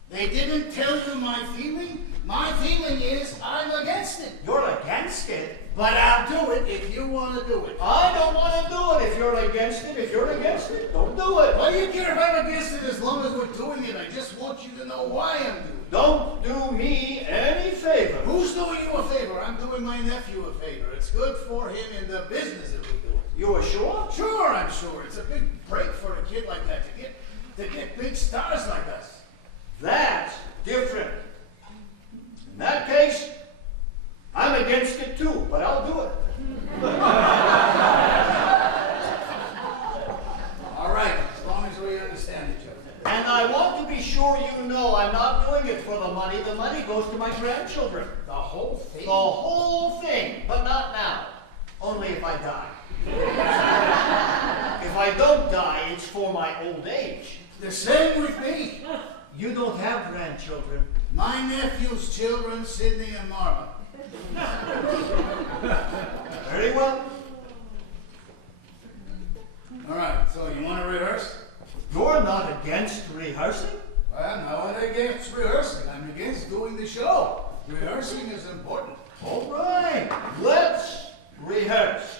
They didn't tell you my feeling? My feeling is I'm against it. You're against it? But I'll do it if you want to do it. I don't want to do it if you're against it. If you're against it, don't do it. Why do you care if I'm against it as long as we're doing it? I just want you to know why I'm doing it. Don't do me any favor. Who's doing you a favor? I'm doing my nephew a favor. It's good for him in the business if we do it. You are sure? Sure, I'm sure. It's a big break for a kid like that to get big stars like us. That's different. In that case, I'm against it too, but I'll do it. All right, as long as we understand each other. And I want to be sure you know I'm not doing it for the money. The money goes to my grandchildren. The whole thing? The whole thing, but not now. Only if I die. If I don't die, it's for my old age. The same with me. You don't have grandchildren. My nephew's children, Sidney and Marva. Very well. All right, so you want to rehearse? You're not against rehearsing? Well, I'm not against rehearsing. I'm against doing the show. Rehearsing is important. All right, let's rehearse.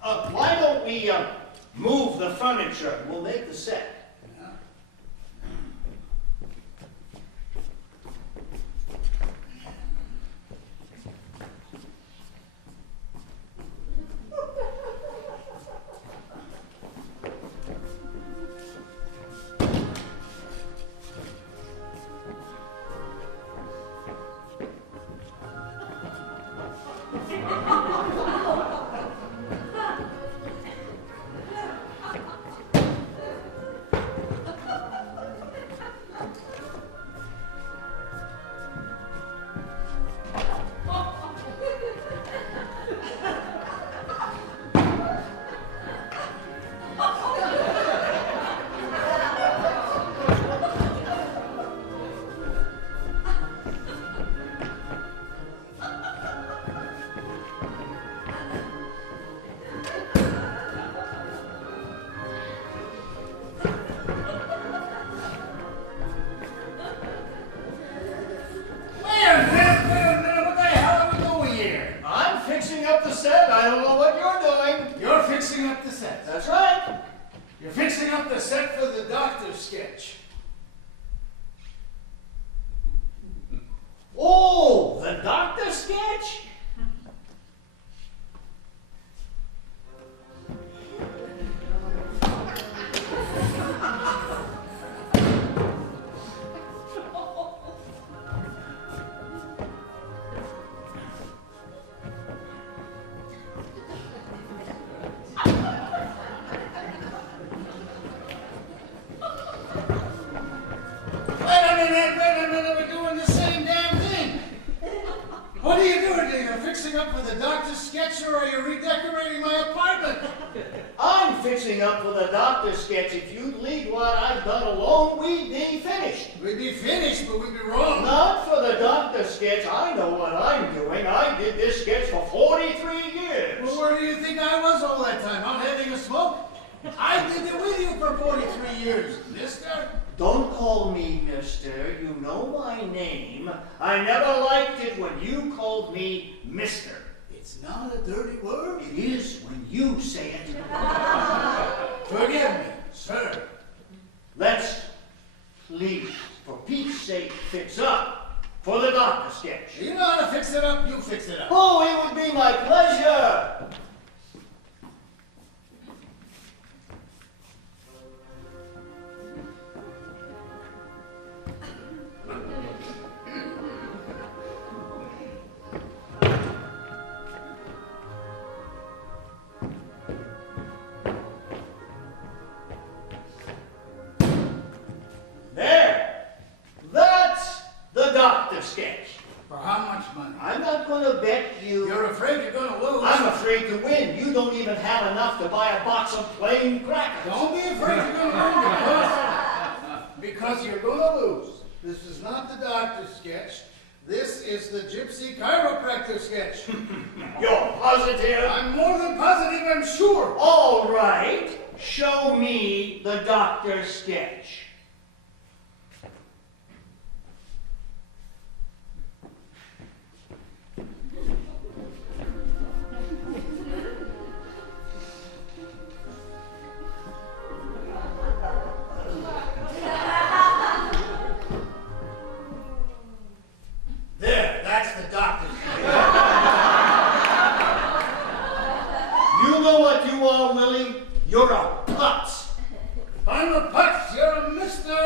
Why don't we move the furniture? We'll make the set. Yeah. set. I don't know what you're doing. You're fixing up the set. That's right. You're fixing up the set for the doctor's sketch. Oh, the doctor sketch? Wait a minute, we're doing the same damn thing. What are you doing? Are you fixing up for the doctor's sketch or are you redecorating my apartment? I'm fixing up for the doctor sketch. If you'd leave what I've done alone, we'd be finished. We'd be finished, but we'd be wrong. Not for the doctor sketch. I know what I'm doing. I did this sketch for 43 years. Well, where do you think I was all that time? Out having a smoke? I did it with you for 43 years, mister. Don't call me mister. You know my name. I never liked it when you called me mister. It's not a dirty word. It is when you say it. Forgive me, sir. Let's, please, for Pete's sake, fix up for the doctor sketch. You know how to fix it up, you fix it up. Oh, it would be my pleasure. There. That's the doctor sketch. For how much money? I'm not going to bet you. You're afraid you're going to lose. I'm afraid to win. You don't even have enough to buy a box of plain crackers. Don't be afraid you're going to lose because you're going to lose. This is not the doctor's sketch. This is the gypsy chiropractor sketch. You're positive? I'm more than positive, I'm sure. All right. Show me the doctor sketch. There, that's the doctor's sketch. You know what you are, Willie? You're a putz. I'm a putz, you're a mister.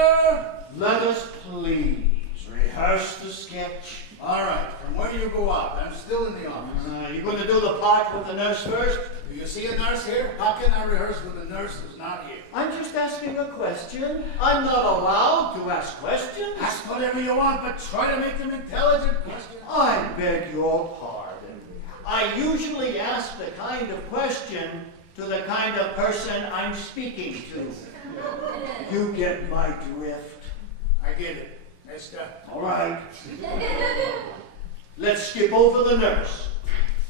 Let us please rehearse the sketch. All right, from where you go out, I'm still in the office. You going to do the part with the nurse first? Do you see a nurse here? How can I rehearse with a nurse who's not here? I'm just asking a question. I'm not allowed to ask questions. Ask whatever you want, but try to make them intelligent questions. I beg your pardon. I usually ask the kind of question to the kind of person I'm speaking to. You get my drift. I get it, mister. All right. Let's skip over the nurse.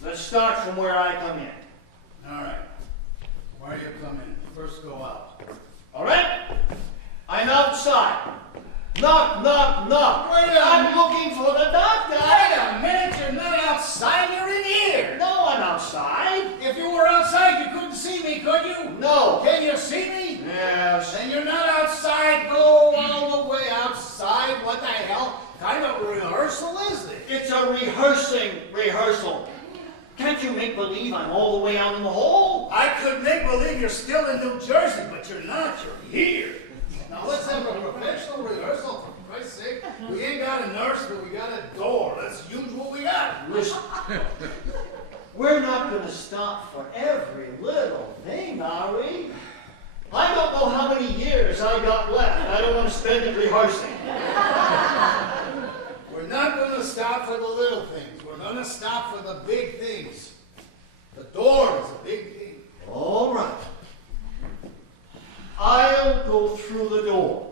Let's start from where I come in. All right. Where you come in? First go out. All right? I'm outside. Knock, knock, knock. Wait a I'm looking for the doctor. Wait a minute, you're not outside, you're in here. No, I'm outside. If you were outside, you couldn't see me, could you? No. Can you see me? Yes. Then you're not outside, go all the way outside. What the hell kind of rehearsal is this? It's a rehearsal. Can't you make believe I'm all the way out in the hall? I could make believe you're still in New Jersey, but you're not, you're here. Now let's have a professional rehearsal, for Christ's sake. We ain't got a nurse, but we got a door. Let's use what we got. Listen, we're not going to stop for every little thing, are we? I don't know how many years I got left. I don't want to spend it rehearsing. We're not going to stop for the little things. We're going to stop for the big things. The door is a big thing. All right. I'll go through the door.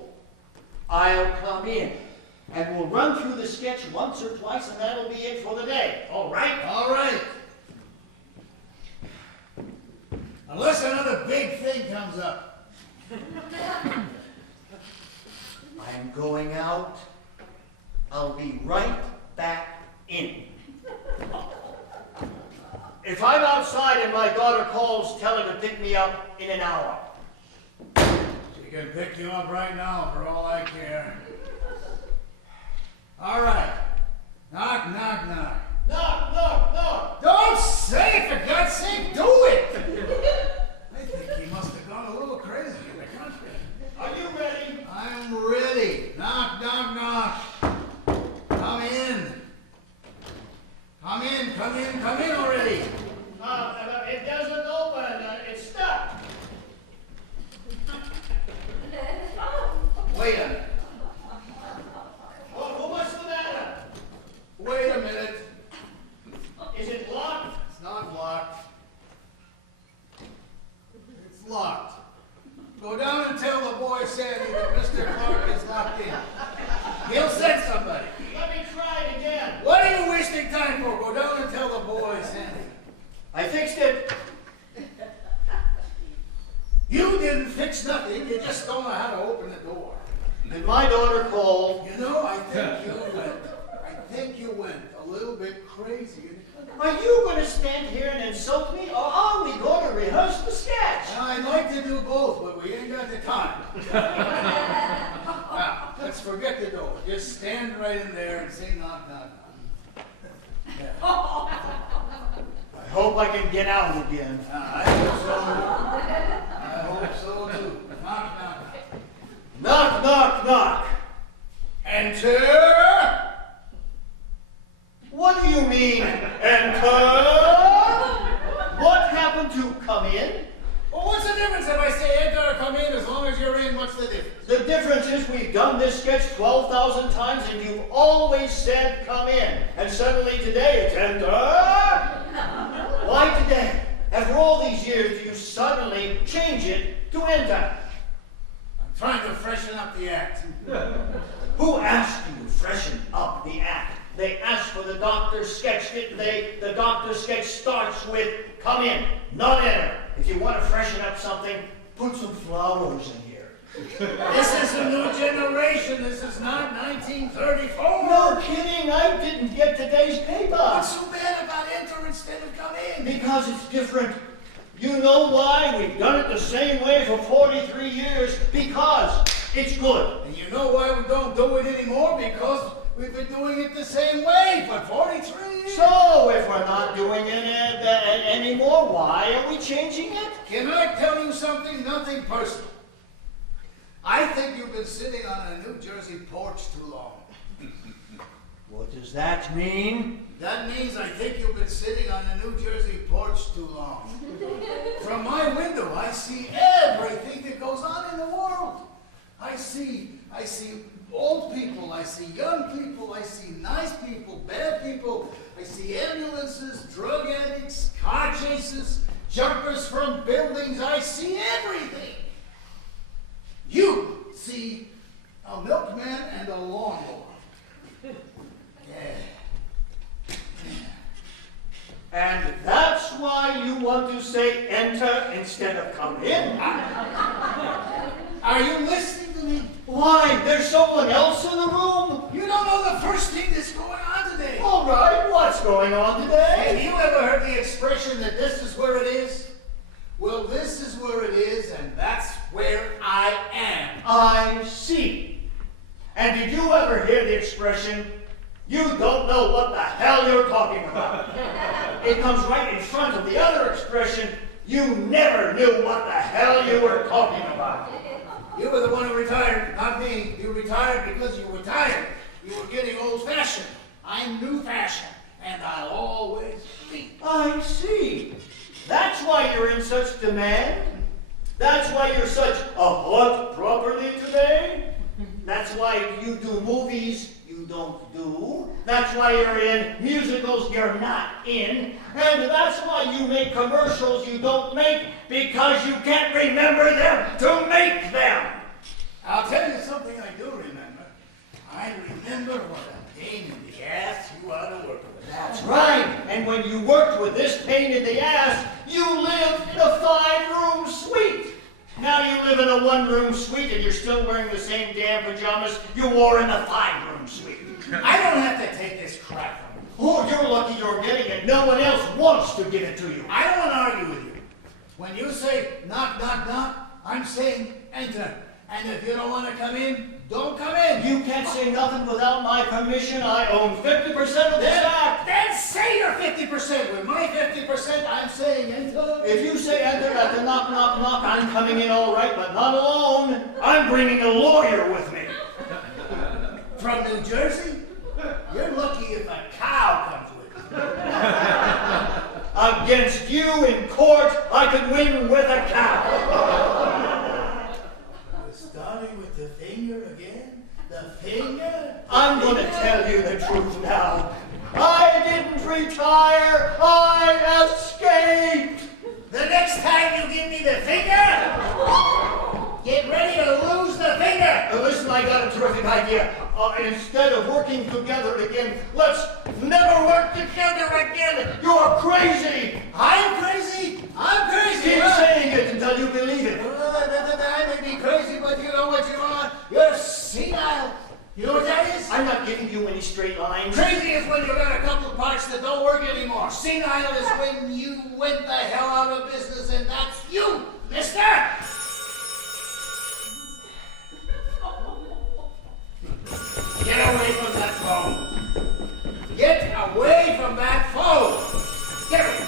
I'll come in. And we'll run through the sketch once or twice, and that'll be it for the day. All right? All right. Unless another big thing comes up. I'm going out. I'll be right back in. If I'm outside and my daughter calls, tell her to pick me up in an hour. She can pick you up right now for all I care. All right. Knock, knock, knock. Knock, knock, knock. Don't say it, for God's sake, do it! I think he must have gone a little crazy in the country. Are you ready? I'm ready. Knock, knock, knock. Come in. Come in, come in, come in already. It doesn't open. It's stuck. Wait a minute. What's the matter? Wait a minute. Is it locked? It's not locked. It's locked. Go down and tell the boy Sandy that Mr. Clark is locked in. He'll send somebody. Let me try it again. What are you wasting time for? Go down and tell the boy Sandy. I fixed it. You didn't fix nothing. You just don't know how to open the door. And my daughter called. You know, I think you went a little bit crazy. Are you going to stand here and insult me, or are we going to rehearse the sketch? I'd like to do both, but we ain't got the time. Now, let's forget the door. Just stand right in there and say knock, knock, knock. Yeah. I hope I can get out again. I hope so too. I hope so too. Knock, knock. Knock, knock, knock. Enter! What do you mean, enter? What happened to come in? Well, what's the difference if I say enter or come in? As long as you're in, what's the difference? The difference is we've done this sketch 12,000 times and you've always said come in. And suddenly today it's enter. Why today? After all these years, do you suddenly change it to enter? I'm trying to freshen up the act. Who asked you to freshen up the act? They asked for the doctor's sketch, didn't they? The doctor's sketch starts with come in, not enter. If you want to freshen up something, put some flowers in here. This is a new generation. This is not 1934. No kidding, I didn't get today's paper. What's so bad about enter instead of come in? Because it's different. You know why? We've done it the same way for 43 years. Because it's good. And you know why we don't do it anymore? Because we've been doing it the same way for 43 years. So, if we're not doing it anymore, why are we changing it? Can I tell you something? Nothing personal. I think you've been sitting on a New Jersey porch too long. What does that mean? That means I think you've been sitting on a New Jersey porch too long. From my window, I see everything that goes on in the world. I see old people, I see young people, I see nice people, bad people, I see ambulances, drug addicts, car chases, jumpers from buildings, I see everything. You see a milkman and a lawnmower. Yeah. And that's why you want to say enter instead of come in? Are you listening to me? Why? There's someone else in the room? You don't know the first thing that's going on today. All right, what's going on Have today? you ever heard the expression that this is where it is? Well, this is where it is, and that's where I am. I see. And did you ever hear the expression, you don't know what the hell you're talking about? It comes right in front of the other expression, you never knew what the hell you were talking about. You were the one who retired, not me. You retired because you were tired. You were getting old-fashioned. I'm new-fashioned, and I'll always be. I see. That's why you're in such demand? That's why you're such a hot property today? That's why you do movies you don't do? That's why you're in musicals you're not in? And that's why you make commercials you don't make, because you can't remember them to make them! I'll tell you something I do remember. I remember what a pain in the ass you ought to work with. That's right. And when you worked with this pain in the ass, you lived in a 5-room suite. Now you live in a 1-room suite and you're still wearing the same damn pajamas you wore in the 5-room suite. I don't have to take this crap from you. Oh, you're lucky you're getting it. No one else wants to give it to you. I don't want to argue with you. When you say knock, knock, knock, I'm saying enter. And if you don't want to come in, don't come in. You can't say nothing without my permission. I own 50% of this act. Then say your 50%. With my 50%, I'm saying enter. If you say enter at the knock, knock, knock, I'm coming in all right, but not alone. I'm bringing a lawyer with me. From New Jersey? You're lucky if a cow comes with you. Against you in court, I could win with a cow. Starting with the finger again? The finger? I'm going to tell you the truth now. I didn't retire. I escaped. The next time you give me the finger, get ready to lose the finger. Now listen, I got a terrific idea. Instead of working together again, let's never work together again. You're crazy. I'm crazy? I'm crazy. Keep huh? saying it until you believe it. I may be crazy, but you know what you are? You're senile. You know what that is? I'm not giving you any straight lines. Crazy is when you got a couple of parts that don't work anymore. Senile is when you went the hell out of business, and that's you, mister! Get away from that phone. Get away from that phone. Get it.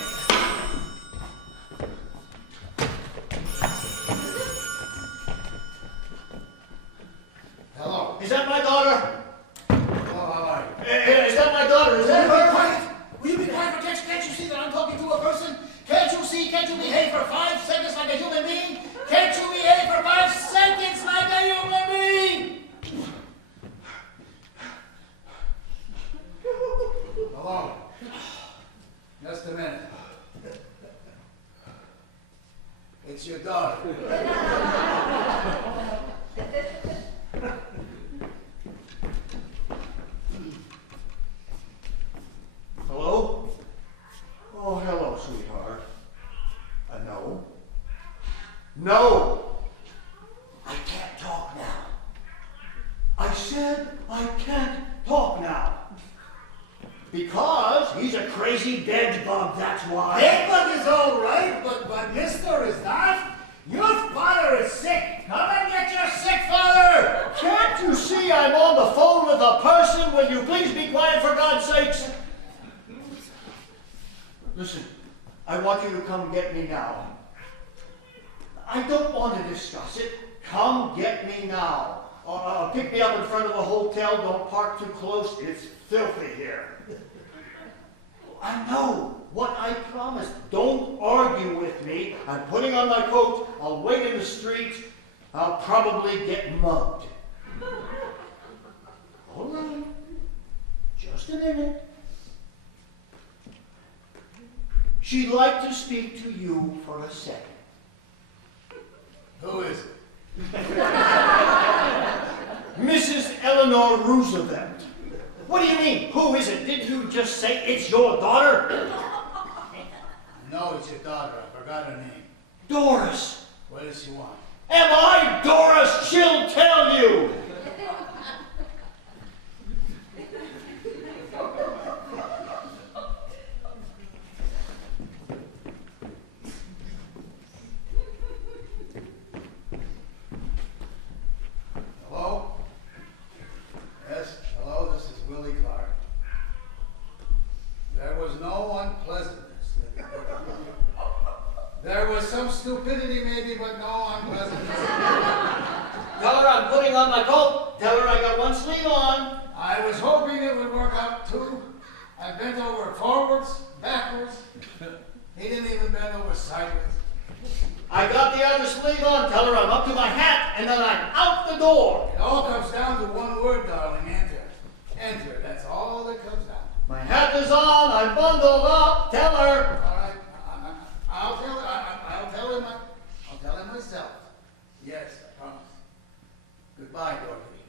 Hello. Is that my daughter? Hello, how are you? Is that my daughter? Is that her? Quiet! Will you be quiet for can't you see that I'm talking to a person? Can't you see? Can't you behave for 5 seconds like a human being? Can't you behave for 5 seconds like a human being? Hello. Just a minute. It's your daughter. Hello? Oh, hello, sweetheart. No. No! I can't talk now. I said I can't talk now. Because he's a crazy bedbug, that's why. Bedbug is all right, but Mister is not. Your father is sick. Come and get your sick father. Can't you see I'm on the phone with a person? Will you please be quiet for God's sakes? Listen, I want you to come get me now. I don't want to discuss it. Come get me now. Pick me up in front of the hotel. Don't park too close. It's filthy here. I know what I promised. Don't argue with me. I'm putting on my coat. I'll wait in the street. I'll probably get mugged. All right. Just a minute. She'd like to speak to you for a second. Who is it? Mrs. Eleanor Roosevelt. What do you mean? Who is it? Did you just say it's your daughter? No, it's your daughter. I forgot her name. Doris. What does she want? Am I Doris? She'll tell you. Hello? Yes, hello, this is Willie Clark. There was no unpleasantness. There was some stupidity maybe, but no unpleasantness. Tell her I'm putting on my coat. Tell her I got one sleeve on. I was hoping it would work out too. I bent over forwards, backwards. He didn't even bend over sideways. I got the other sleeve on. Tell her I'm up to my hat, and then I'm out the door. It all comes down to one word, darling, enter. Enter, that's all that comes down. My hat is on. I'm bundled up. Tell her. All right, I'll tell her. I'll tell him myself. Yes, I promise. Goodbye, Dorothy.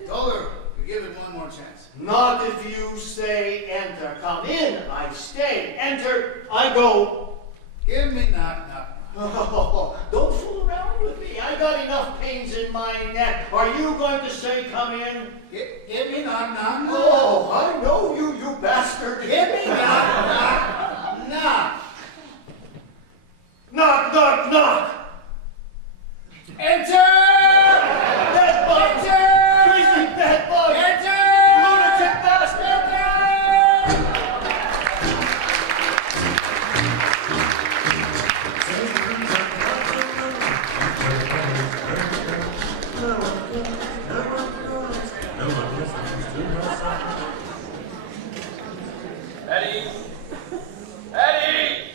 I told her to give it one more chance. Not if you say enter. Come in, I stay. Enter, I go. Give me knock, knock, knock. Oh, don't fool around with me. I got enough pains in my neck. Are you going to say come in? Give me knock, knock, knock. Oh, I know you, you bastard. Give me knock, knock, knock. Knock, knock, knock. Enter! Bedbug! Enter! Crazy bedbug! Enter! Lunatic bastard! Eddie? Eddie!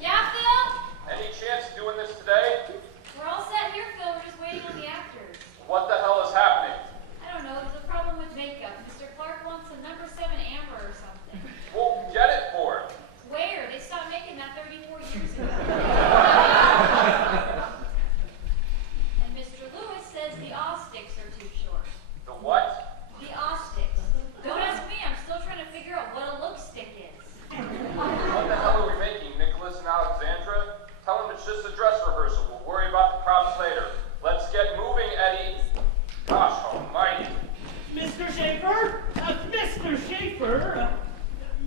Yeah, Phil? Any chance of doing this today? We're all set here, Phil. We're just waiting on the actors. What the hell is happening? I don't know. There's a problem with makeup. Mr. Clark wants a number 7 amber or something. Well, get it for him. Where? They stopped making that 34 years ago. And Mr. Lewis says the Ostics are too short. The what? The Ostics. Don't ask me. I'm still trying to figure out what a look stick is. What the hell are we making, Nicholas and Alexandra? Tell them it's just a dress rehearsal. We'll worry about the props later. Let's get moving, Eddie. Gosh almighty. Mr. Schaefer? Mr. Schaefer?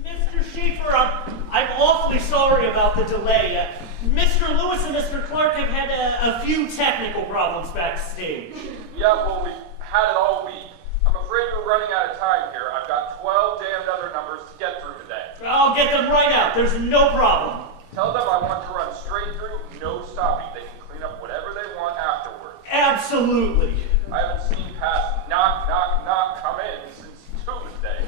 Mr. Schaefer, I'm awfully sorry about the delay. Mr. Lewis and Mr. Clark have had a few technical problems backstage. Yeah, well, we've had it all week. I'm afraid we're running out of time here. I've got 12 damned other numbers to get through today. I'll get them right out. There's no problem. Tell them I want to run straight through, no stopping. They can clean up whatever they want afterward. Absolutely. I haven't seen past knock, knock, knock come in since Tuesday.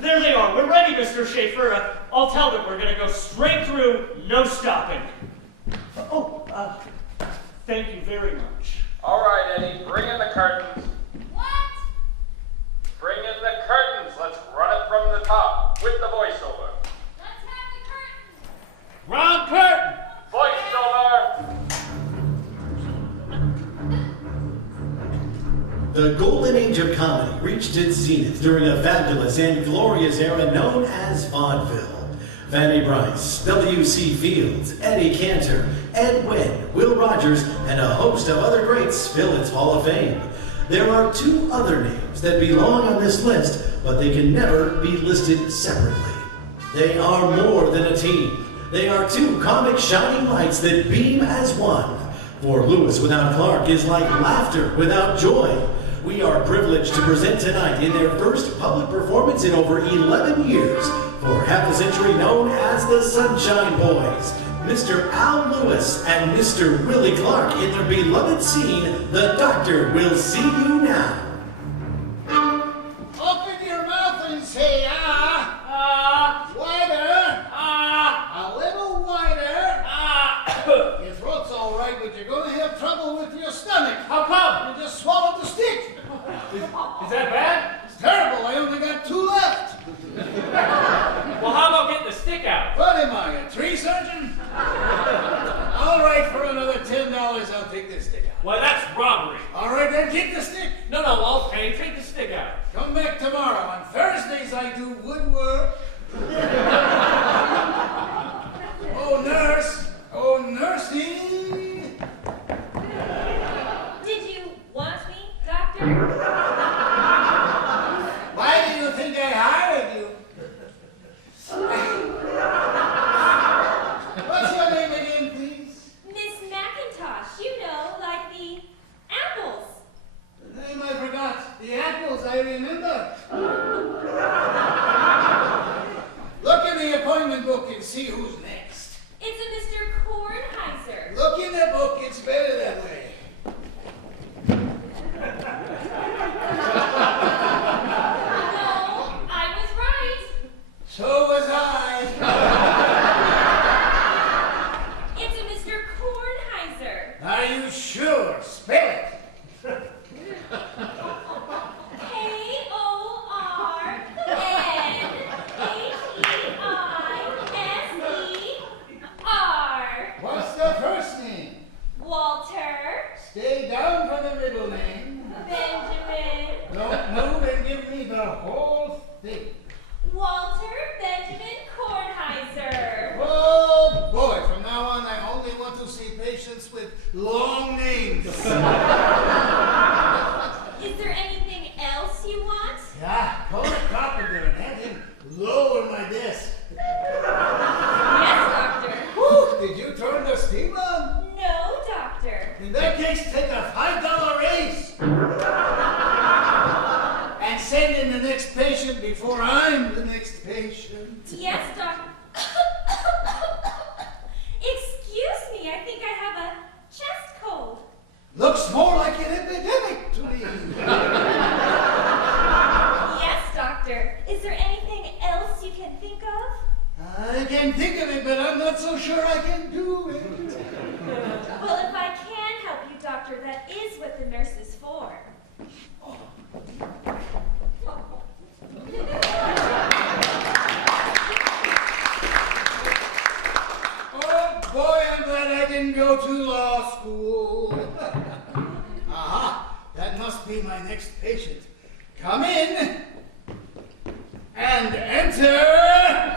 There they are. We're ready, Mr. Schaefer. I'll tell them we're going to go straight through, no stopping. Thank you very much. All right, Eddie, bring in the curtains. What? Bring in the curtains. Let's run it from the top with the voiceover. Let's have the curtains. Round curtain! Voiceover! The golden age of comedy reached its zenith during a fabulous and glorious era known as vaudeville. Fanny Brice, W.C. Fields, Eddie Cantor, Ed Wynn, Will Rogers, and a host of other greats fill its Hall of Fame. There are 2 other names that belong on this list, but they can never be listed separately. They are more than a team. They are 2 comic shining lights that beam as one. For Lewis without Clark is like laughter without joy. We are privileged to present tonight in their first public performance in over 11 years, for half a century known as the Sunshine Boys, Mr. Al Lewis and Mr. Willie Clark in their beloved scene, The Doctor Will See You Now. Open your mouth and say wider, a little wider. Your throat's all right, but you're going to have trouble with your stomach. How come? You just swallowed the stick. Is that bad? It's terrible. I only got 2 left. Well, how about getting the stick out? What am I, a tree surgeon? All right, for another $10, I'll take this stick out. Why, that's robbery. All right, then keep the stick. No, I'll pay. Take the stick out. Come back tomorrow. On Thursdays, I do woodwork. Oh, nurse. Oh, nursing. Did you want me, Doctor? Why do you think I hired you? What's your name again, please? Miss McIntosh. You know, like the apples. The name I forgot. The apples I remember. am the next patient. Yes, Doctor. Excuse me, I think I have a chest cold. Looks more like an epidemic to me. Yes, Doctor. Is there anything else you can think of? I can think of it, but I'm not so sure I can do it. Well, if I can help you, Doctor, that is what the nurse is for. Oh boy, I'm glad I didn't go to law school. Aha, that must be my next patient. Come in and enter.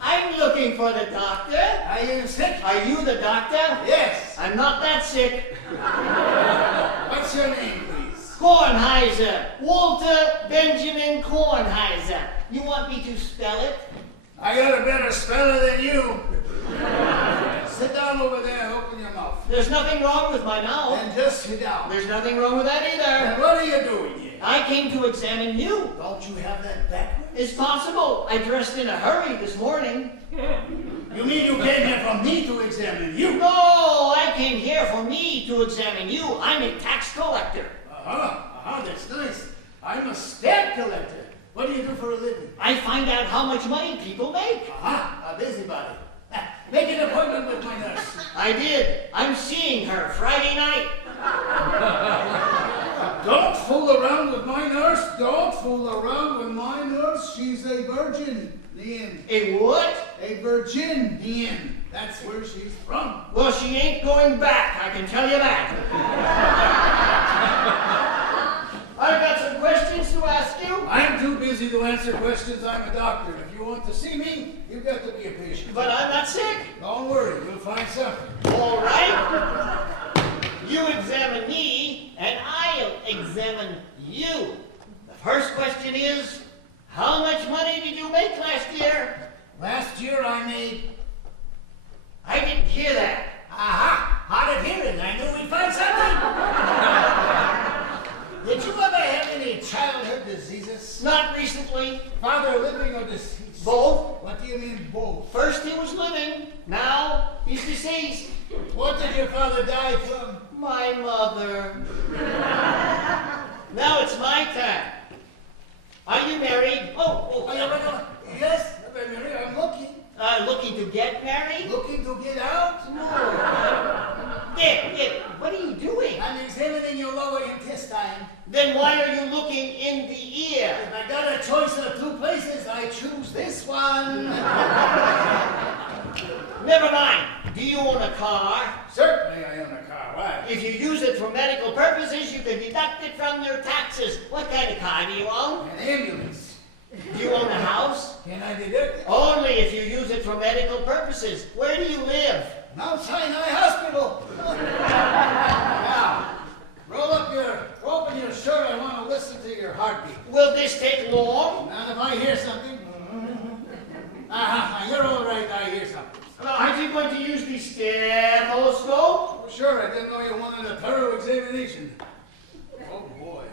I'm looking for the doctor. Are you sick? Are you the doctor? Yes. I'm not that sick. What's your name, please? Kornheiser. Walter Benjamin Kornheiser. You want me to spell it? I got a better speller than you. Sit down over there and open your mouth. There's nothing wrong with my mouth. And just sit down. There's nothing wrong with that And either. what are you doing here? I came to examine you. Don't you have that backwards? It's possible. I dressed in a hurry this morning. You mean you came here for me to examine you? No, I came here for me to examine you. I'm a tax collector. That's nice. I'm a stamp collector. What do you do for a living? I find out how much money people make. A busybody. Make an appointment with my nurse. I did. I'm seeing her Friday night. Don't fool around with my nurse. Don't fool around with my nurse. She's a virgin. The end. A what? A virgin. The end. That's where she's from. Well, she ain't going back, I can tell you that. I've got some questions to ask you. I'm too busy to answer questions. I'm a doctor. If you want to see me, you've got to be a patient. But I'm not sick. Don't worry, we'll find something. All right. You examine me, and I'll examine you. The first question is, how much money did you make last year? Last year I made... I didn't hear that. Aha! Hard of hearing. I knew we'd find something. Did you ever have any childhood diseases? Not recently. Father living or deceased? Both. What do you mean both? First he was living, now he's deceased. What did your father die from? My mother. Now it's my turn. Are you married? Oh, yes, I'm looking. Looking to get married? Looking to get out? No. Dick, what are you doing? I'm examining your lower intestine. Then why are you looking in the ear? If I got a choice of two places, I choose this one. Never mind. Do you own a car? Certainly I own a car. Why? If you use it for medical purposes, you can deduct it from your taxes. What kind of car do you own? An ambulance. Do you own a house? Can I deduct it? Only if you use it for medical purposes. Where do you live? Mount Sinai Hospital. Now, open your shirt. I want to listen to your heartbeat. Will this take long? Now, if I hear something, you're all right. I hear something. Aren't you going to use the stethoscope? Sure, I didn't know you wanted a thorough examination. Oh boy,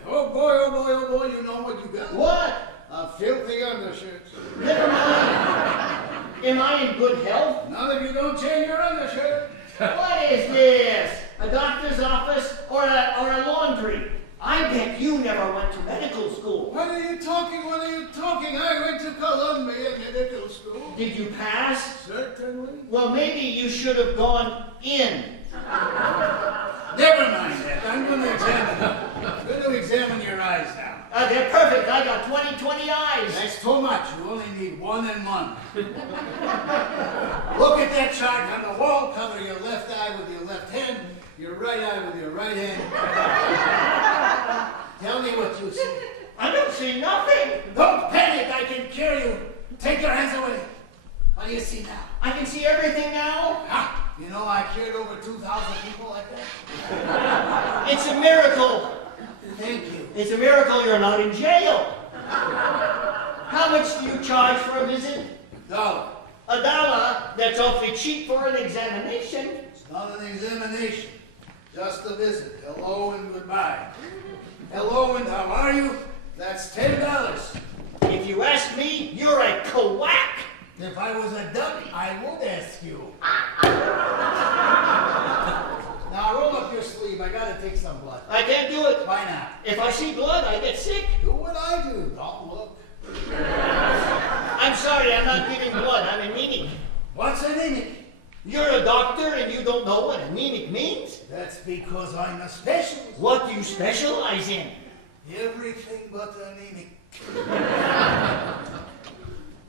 you know what you got? What? A filthy undershirt. Never mind. Am I in good health? Not if you don't change your undershirt. What is this? A doctor's office or a laundry? I bet you never went to medical school. What are you talking? I went to Columbia Medical School. Did you pass? Certainly. Well, maybe you should have gone in. Never mind that. I'm going to examine your eyes now. They're perfect. I got 20 eyes. That's too much. You only need one and one. Look at that chart on the wall. Cover your left eye with your left hand, your right eye with your right hand. Tell me what you see. I don't see nothing. Don't panic. I can cure you. Take your hands away. What do you see now? I can see everything now. You know I cured over 2,000 people like that? It's a miracle. Thank you. It's a miracle you're not in jail. How much do you charge for a visit? $1. $1. That's awfully cheap for an examination. It's not an examination. Just a visit. Hello and goodbye. Hello and how are you? That's $10. If you ask me, you're a quack. If I was a dummy, I would ask you. Now roll up your sleeve. I gotta take some blood. I can't do it. Why not? If I see blood, I get sick. Do what I do. Don't look. I'm sorry, I'm not giving blood. I'm anemic. What's anemic? You're a doctor and you don't know what anemic means? That's because I'm a specialist. What do you specialize in? Everything but anemic.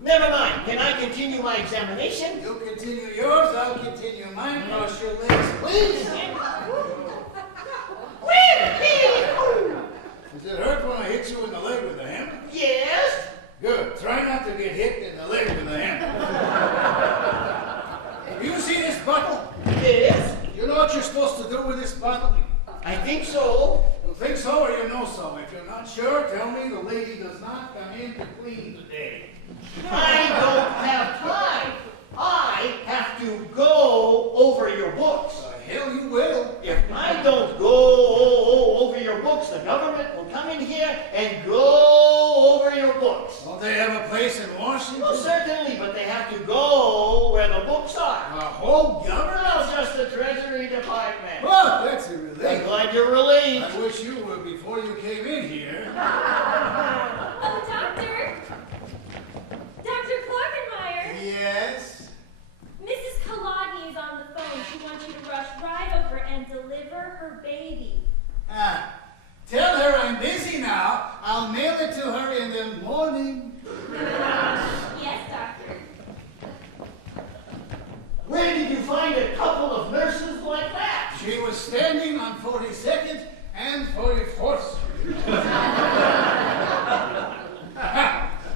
Never mind. Can I continue my examination? You continue yours, I'll continue mine. Cross your legs, please. Does it hurt when I hit you in the leg with a hammer? Yes. Good. Try not to get hit in the leg with a hammer. You see this bottle? Yes. You know what you're supposed to do with this bottle? I think so. You think so or you know so? If you're not sure, tell me the lady does not come in to clean today. I don't have time. I have to go over your books. The hell you will. If I don't go over your books, the government will come in here and go over your books. Don't they have a place in Washington? Well, certainly, but they have to go where the books are. The whole government? Well, just the Treasury Department. Well, that's a I'm relief. glad you're relieved. I wish you were before you came in here. Oh, Doctor! Dr. Clarkenmeyer! Yes? Mrs. Kalani is on the phone. She wants you to rush right over and deliver her baby. Tell her I'm busy now. I'll mail it to her in the morning. Yes, Doctor. Where did you find a couple of nurses like that? She was standing on 42nd and 44th Street.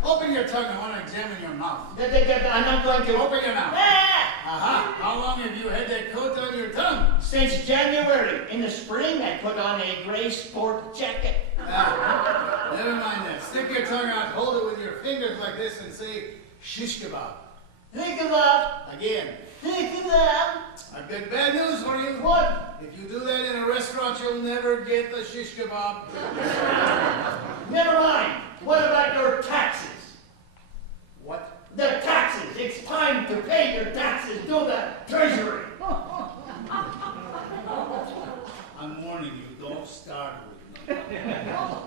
Open your tongue. I want to examine your mouth. I'm not going to. Open your mouth. Ah! How long have you had that coat on your tongue? Since January. In the spring, I put on a gray sport jacket. Never mind that. Stick your tongue out, hold it with your fingers like this, and say shish kebab. Think about. Again. Think about. I've got bad news for you. What? If you do that in a restaurant, you'll never get the shish kebab. Never mind. What about your taxes? What? The taxes. It's time to pay your taxes to the Treasury. I'm warning you, don't start with me.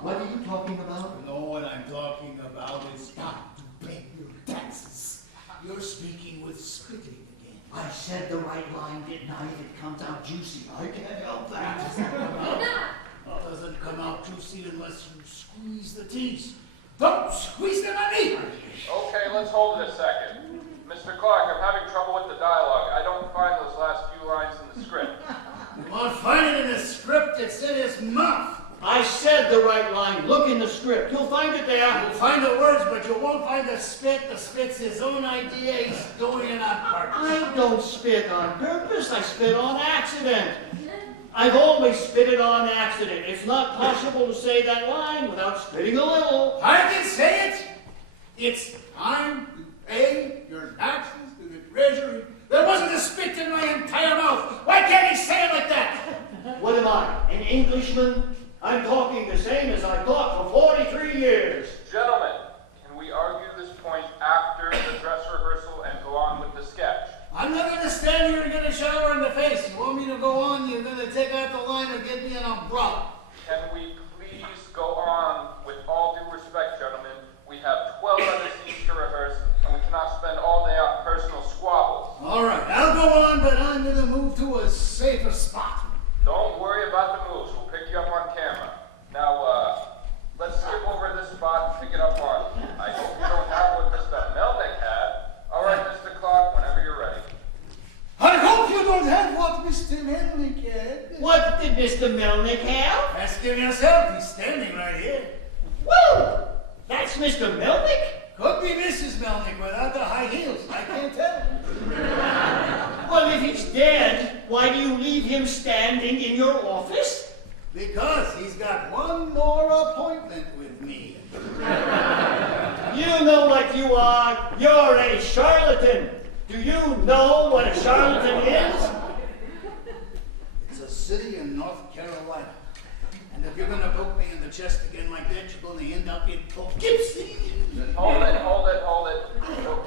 What are you talking about? You know what I'm talking about? It's time to pay your taxes. You're speaking with spitting again. I said the right line, didn't I? If it comes out juicy, I can't help that. It doesn't come out juicy unless you squeeze the teeth. Don't squeeze them on me! Okay, let's hold it a second. Mr. Clark, I'm having trouble with the dialogue. I don't find those last few lines in the script. You won't find it in the script, it's in his mouth. I said the right line. Look in the script. You'll find it there. You'll find the words, but you won't find the spit. The spit's his own idea. He's doing it on purpose. I don't spit on purpose. I spit on accident. I've always spitted on accident. It's not possible to say that line without spitting a little. I can say it. It's time to pay your taxes to the Treasury. There wasn't a spit in my entire mouth. Why can't he say it like that? What am I, an Englishman? I'm talking the same as I talked for 43 years. Gentlemen, can we argue this point after the dress rehearsal and go on with the sketch? I'm not going to stand here and get a shower in the face. You want me to go on, you're going to take out the line or get me an umbrella. Can we please go on? With all due respect, gentlemen, we have 12 other scenes to rehearse, and we cannot spend all day on personal squabbles. All right, I'll go on, but I'm going to move to a safer spot. Don't worry about the moves. We'll pick you up on camera. Now, let's skip over this spot and pick it up on. I hope you don't have what Mr. Melnick had. All right, Mr. Clark, whenever you're ready. I hope you don't have what Mr. Melnick had. What did Mr. Melnick have? Ask him yourself. He's standing right here. Woo! That's Mr. Melnick? Could be Mrs. Melnick without the high heels. I can't tell. Well, if he's dead, why do you leave him standing in your office? Because he's got one more appointment with me. You know what you are. You're a charlatan. Do you know what a charlatan is? It's a city in North Carolina. And if you're going to poke me in the chest again like that, you go gonna end up in Poughkeepsie. Hold it.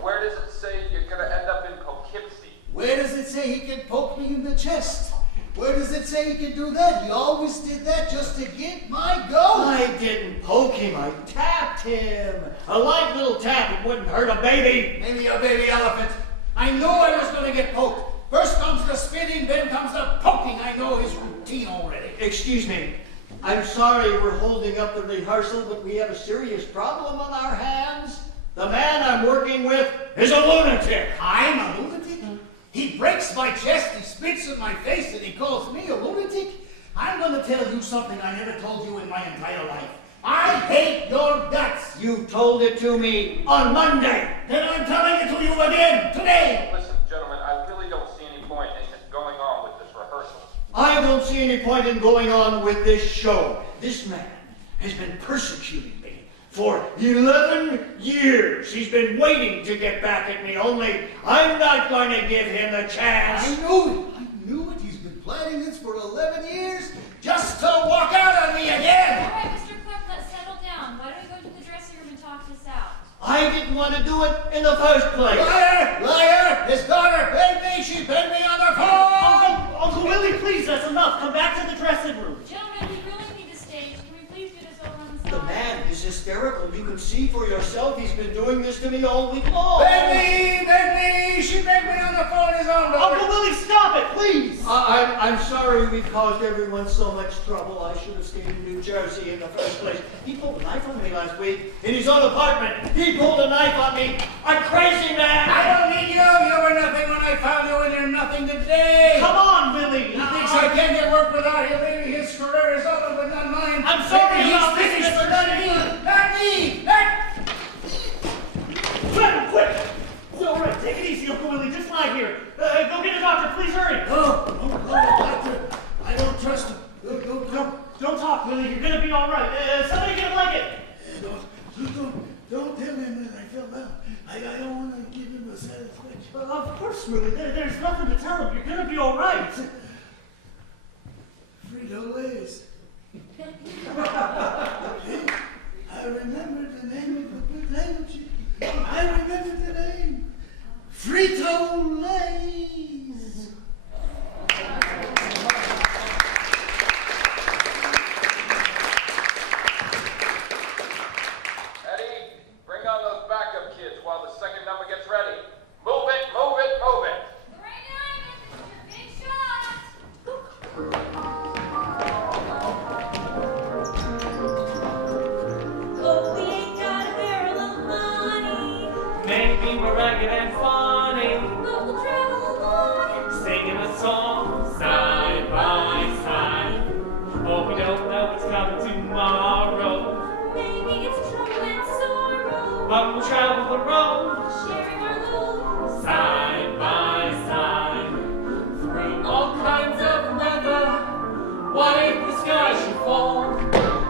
Where does it say you're gonna end up in Poughkeepsie? Where does it say he can poke me in the chest? Where does it say he can do that? He always did that just to get my goat. I didn't poke him, I tapped him. A light little tap, it wouldn't hurt a baby. Maybe a baby elephant. I knew I was going to get poked. First comes the spitting, then comes the poking. I know his routine already. Excuse me. I'm sorry we're holding up the rehearsal, but we have a serious problem on our hands. The man I'm working with is a lunatic. I'm a lunatic? He breaks my chest, he spits in my face, and he calls me a lunatic? I'm going to tell you something I never told you in my entire life. I hate your guts. You told it to me on Monday. Then I'm telling it to you again today. Listen, gentlemen, I really don't see any point in going on with this rehearsal. I don't see any point in going on with this show. This man has been persecuting me for 11 years. He's been waiting to get back at me, only I'm not going to give him the chance. I knew it. He's been planning this for 11 years just to walk out on me again. All right, Mr. Clark, let's settle down. Why don't we go to the dressing room and talk this out? I didn't want to do it in the first place. Liar! His daughter paid me. She paid me on the phone. Uncle Willie, please, that's enough. Come back to the dressing room. Gentlemen, we really need the stage. Can we please do this over on the The side? man is hysterical. You can see for yourself. He's been doing this to me all week long. Paid me. She paid me on the phone. His own daughter. Uncle Willie, stop it, please. I'm sorry we caused everyone so much trouble. I should have stayed in New Jersey in the first place. He pulled a knife on me last week in his own apartment. He pulled a knife on me. A crazy man. I don't need you. You were nothing when I found you, and you're nothing today. Come on, Willie. He thinks I can't get work without him. Maybe his career is over, but not mine. I'm sorry Maybe about he's this, finished, Mr. but not me. Not me. Quick, quick. All right, take it easy, Uncle Willie. Just lie here. Go get a doctor, please hurry. Oh, doctor. I don't trust him. Don't talk, Willie. You're gonna be all right. Somebody get a blanket. Don't tell him that I fell down. I don't want to give him a satisfaction. Well, of course, Willie. There's nothing to tell him. You're gonna be all right. Frito Lay's. I remember the name of the potato chip. I remember the name. Frito Lay's. Eddie, bring on those backup kids while the second number gets ready. Move it, move it, move it. Right on, big shot. Oh, we ain't got a barrel of money, Maybe we're ragged and funny, but we'll travel along. singing a song side by side. But we don't know what's coming tomorrow. Maybe it's trouble and sorrow, But we'll travel the road sharing our load. side by side. Through all kinds of weather. What if the sky should fall?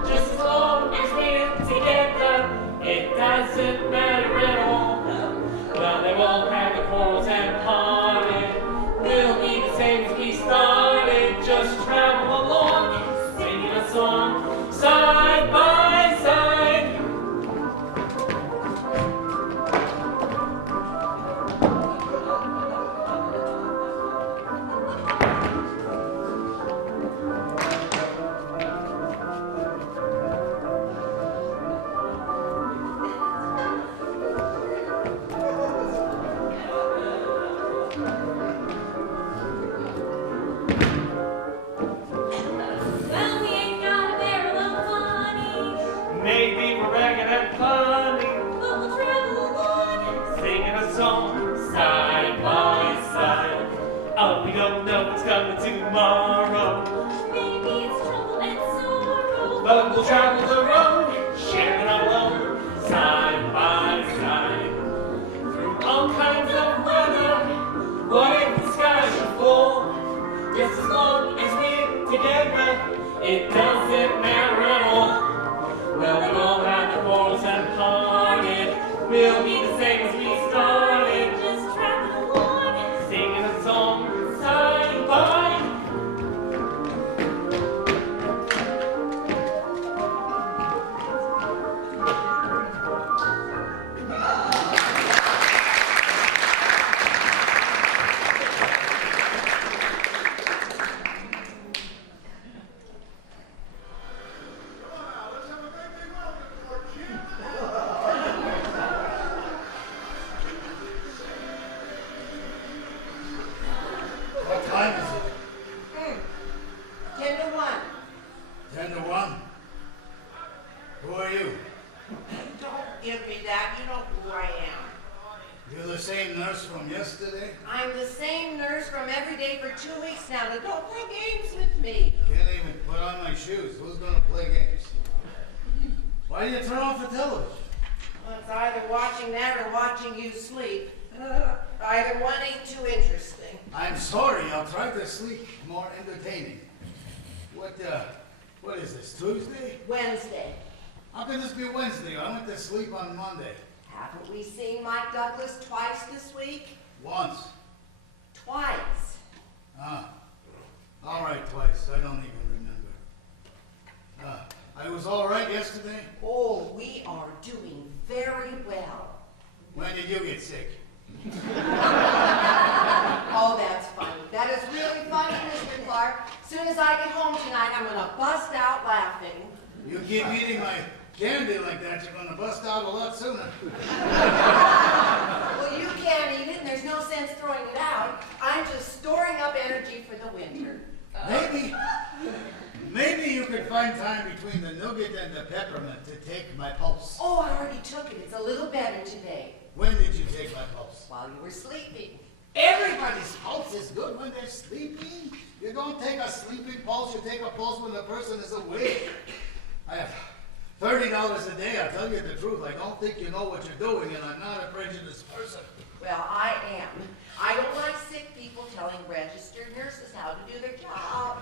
Just as long as we're together, it doesn't matter at all. Well, they won't have the quarrels and parted. We'll be the same as we started. Just travel along, singing a song side by side. Well, we ain't got a barrel of money, Maybe we're ragged and funny, but we'll travel along. singing a song side by side. Oh, we don't know what's coming tomorrow, Maybe it's trouble and sorrow, but we'll travel the road, sharing our load side by side. Through all kinds of weather, what if the sky should fall? Just as long as we're together, it doesn't matter at all. Well, we won't have the quarrels and parted. We'll be the same as we started. just travel along. Singing a song side by give me that. You know who I am. You're the same nurse from yesterday? I'm the same nurse from every day for 2 weeks now. Now don't play games with me. Can't even put on my shoes. Who's gonna play games? Why do you turn off the television? Well, it's either watching that or watching you sleep. Either one ain't too interesting. I'm sorry, I'll try to sleep more entertaining. What is this, Tuesday? Wednesday. How can this be Wednesday? I went to sleep on Monday. Haven't we seen Mike Douglas twice this week? Once. Twice. All right, twice. I don't even remember. I was all right yesterday. Oh, we are doing very well. When did you get sick? Oh, that's funny. That is really funny, Mr. Clark. As soon as I get home tonight, I'm going to bust out laughing. You keep eating my candy like that, you're gonna bust out a lot sooner. Well, you can't eat it, and there's no sense throwing it out. I'm just storing up energy for the winter. Maybe you could find time between the nougat and the peppermint to take my pulse. Oh, I already took it. It's a little better today. When did you take my pulse? While you were sleeping. Everybody's pulse is good when they're sleeping. You don't take a sleeping pulse, you take a pulse when the person is awake. I have $30 a day, I'll tell you the truth. I don't think you know what you're doing, and I'm not a prejudiced person. Well, I am. I don't like sick people telling registered nurses how to do their job.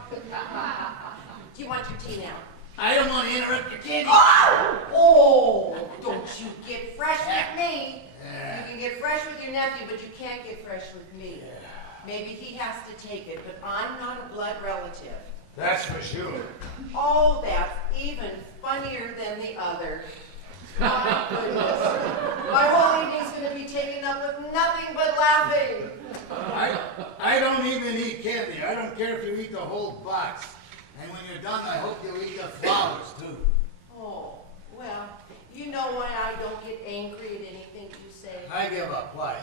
Do you want your tea now? I don't want to interrupt your candy. Oh, don't you get fresh with me. You can get fresh with your nephew, but you can't get fresh with me. Maybe he has to take it, but I'm not a blood relative. That's for sure. Oh, that's even funnier than the other. My goodness. My whole evening's going to be taken up with nothing but laughing. I don't even eat candy. I don't care if you eat the whole box. And when you're done, I hope you eat the flowers, too. Oh, well, you know why I don't get angry at anything you say? I give up. Why?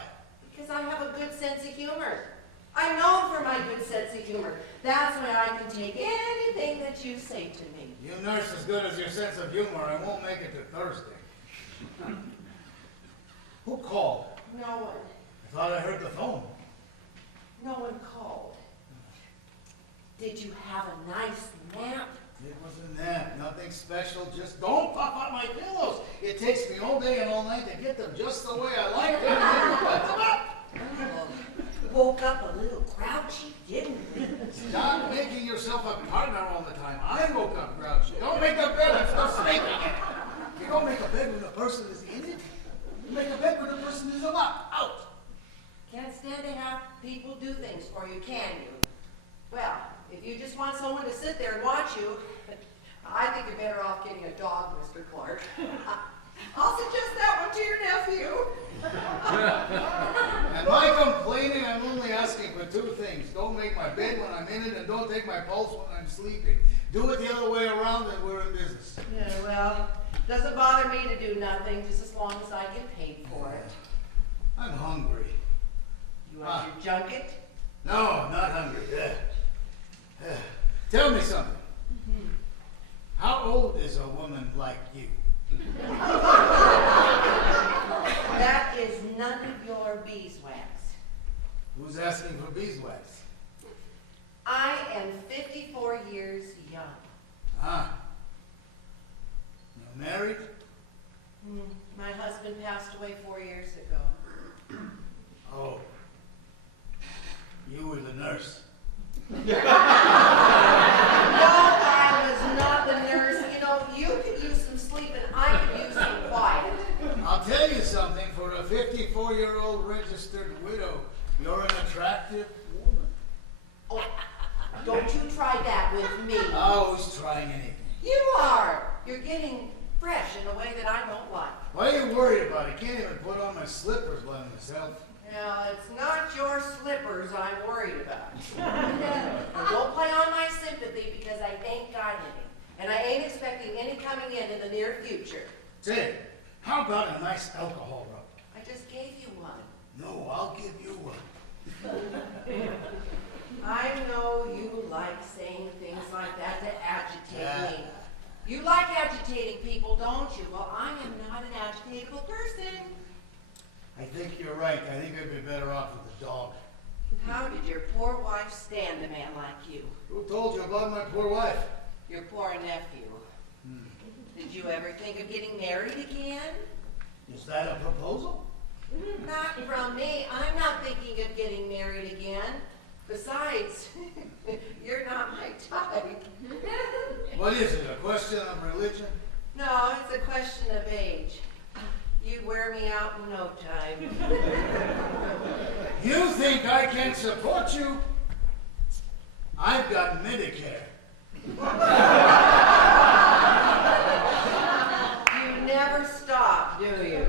Because I have a good sense of humor. I'm known for my good sense of humor. That's why I can take anything that you say to me. You nurse as good as your sense of humor. I won't make it to Thursday. Who called? No one. I thought I heard the phone. No one called. Did you have a nice nap? It was a nap. Nothing special. Just don't pop out my pillows. It takes me all day and all night to get them just the way I like them. And then put them up. Woke up a little grouchy, didn't you? Stop making yourself a partner all the time. I woke up grouchy. Don't make a bed and start sleeping in it. You don't make a bed when a person is in it. You make a bed when a person is out. Can't stand to have people do things for you, can you? Well, if you just want someone to sit there and watch you, I think you're better off getting a dog, Mr. Clark. I'll suggest that one to your nephew. And by complaining, I'm only asking for two things. Don't make my bed when I'm in it, and don't take my pulse when I'm sleeping. Do it the other way around, and we're in business. Yeah, well, doesn't bother me to do nothing, just as long as I get paid for it. I'm hungry. You want your junket? No, not hungry. Tell me something. How old is a woman like you? That is none of your beeswax. Who's asking for beeswax? I am 54 years young. You're married? My husband passed away 4 years ago. Oh. You were the nurse. No, I was not the nurse. You know, you could use some sleep and I could use some quiet. I'll tell you something. For a 54-year-old registered widow, you're an attractive woman. Oh, don't you try that with me. Always trying anything. You are. You're getting fresh in a way that I don't like. Why are you worried about it? I can't even put on my slippers by myself. Now, it's not your slippers I'm worried about. Don't play on my sympathy because I ain't got any. And I ain't expecting any coming in the near future. Say, how about a nice alcohol rub? I just gave you one. No, I'll give you one. I know you like saying things like that to agitate me. You like agitating people, don't you? Well, I am not an agitatable I think you're right. I think I'd be better off with the dog. How did your poor wife stand a man like you? Who told you about my poor wife? Your poor nephew. Did you ever think of getting married again? Is that a proposal? Not from me. I'm not thinking of getting married again. Besides, you're not my type. What is it, a question of religion? No, it's a question of age. You'd wear me out in no time. You think I can support you? I've got Medicare. You never stop, do you?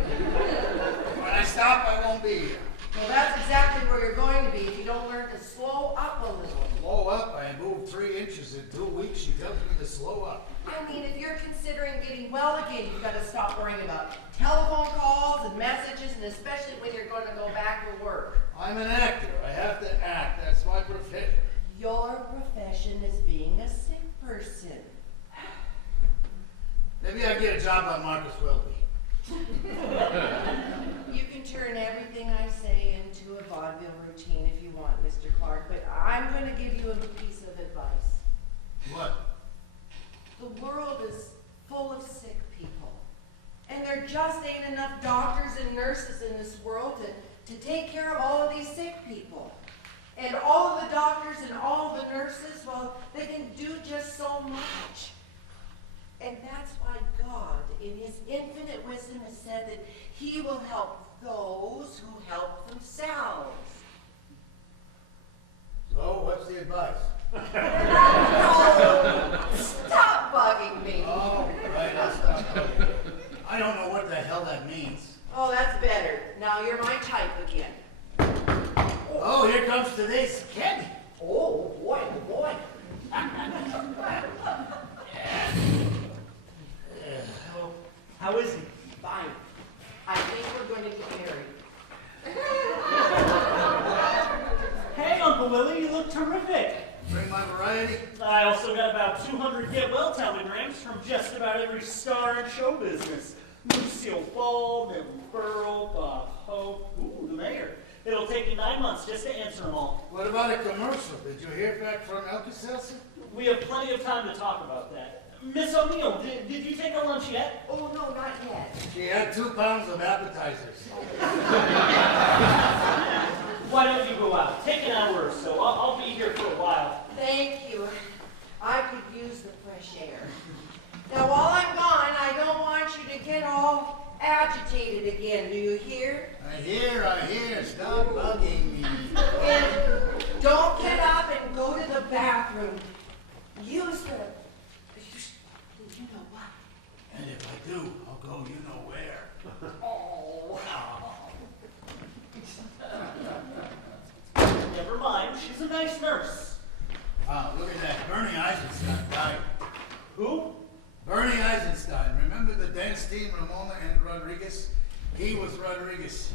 When I stop, I won't be here. Well, that's exactly where you're going to be if you don't learn to slow up a little. Slow up? I moved 3 inches in 2 weeks. She tells me to slow up. I mean, if you're considering getting well again, you've got to stop worrying about telephone calls and messages, and especially when you're going to go back to work. I'm an actor. I have to act. That's my profession. Your profession is being a sick person. Maybe I get a job on Marcus Welby. You can turn everything I say into a vaudeville routine if you want, Mr. Clark, but I'm going to give you a piece of advice. What? The world is full of sick people, and there just ain't enough doctors and nurses in this world to take care of all of these sick people. And all of the doctors and all of the nurses, well, they can do just so much. And that's why God, in his infinite wisdom, has said that he will help those who help themselves. So, what's the advice? Oh, stop bugging me. Oh, right, I'll stop bugging you. I don't know what the hell that means. Oh, that's better. Now you're my type again. Oh, here comes today's candy. Oh, boy, oh, boy. How is he? Fine. I think we're going to get married. Hey, Uncle Willie, you look terrific. Bring my variety. I also got about 200 get well telegrams from just about every star in show business. Lucille Ball, Milton Berle, Bob Hope, ooh, the mayor. It'll take you 9 months just to answer them all. What about a commercial? Did you hear back from Alka-Seltzer? We have plenty of time to talk about that. Miss O'Neill, did you take a lunch yet? Oh, no, not yet. She had 2 pounds of appetizers. Why don't you go out? Take an hour or so. I'll be here for a while. Thank you. I could use the fresh air. Now, while I'm gone, I don't want you to get all agitated again. Do you hear? I hear. Stop bugging me. And don't get up and go to the bathroom. Use the... You know what? And if I do, I'll go you know where. Oh. Never mind. She's a nice nurse. Wow, look at that. Bernie Eisenstein died. Who? Bernie Eisenstein. Remember the dance team, Ramona and Rodriguez? He was Rodriguez.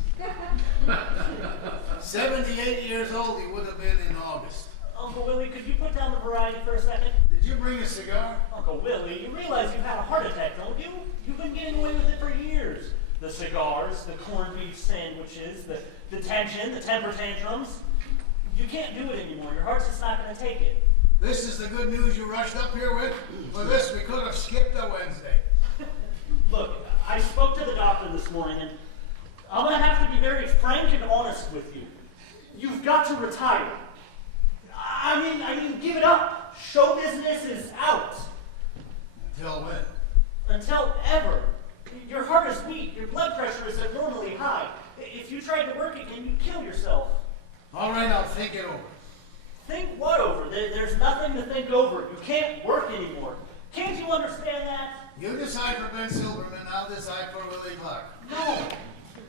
78 years old he would have been in August. Uncle Willie, could you put down the variety for a second? Did you bring a cigar? Uncle Willie, you realize you've had a heart attack, don't you? You've been getting away with it for years. The cigars, the corned beef sandwiches, the tension, the temper tantrums. You can't do it anymore. Your heart's just not going to take it. This is the good news you rushed up here with? For this, we could have skipped a Wednesday. Look, I spoke to the doctor this morning, and I'm going to have to be very frank and honest with you. You've got to retire. I mean, give it up. Show business is out. Until when? Until ever. Your heart is weak. Your blood pressure is abnormally high. If you try to work again, you'd kill yourself. All right, I'll think it over. Think what over? There's nothing to think over. You can't work anymore. Can't you understand that? You decide for Ben Silverman, I'll decide for Willie Clark. No.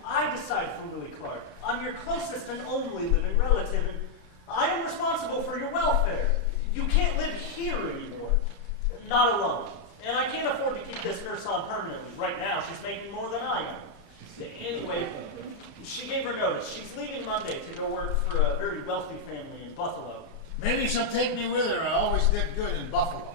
I decide for Willie Clark. I'm your closest and only living relative, and I am responsible for your welfare. You can't live here anymore. Not alone. And I can't afford to keep this nurse on permanently. Right now, she's making more than I am. Anyway, she gave her notice. She's leaving Monday to go work for a very wealthy family in Buffalo. Maybe she'll take me with her. I always did good in Buffalo.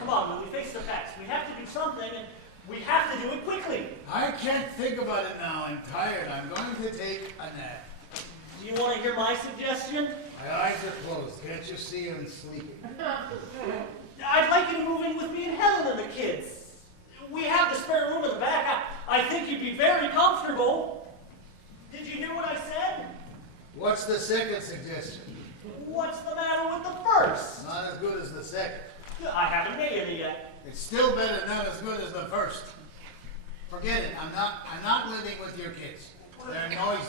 Come on, Willie, face the facts. We have to do something, and we have to do it quickly. I I can't think about it now. I'm tired. I'm going to take a nap. Do you want to hear my suggestion? My eyes are closed. Can't you see I'm sleeping? I'd like you to move in with me and Helen and the kids. We have the spare room in the back. I think you'd be very comfortable. Did you hear what I said? What's the second suggestion? What's the matter with the first? Not as good as the second. I haven't made any yet. It's still better, not as good as the first. Forget it. I'm not living with your kids. They're noisy.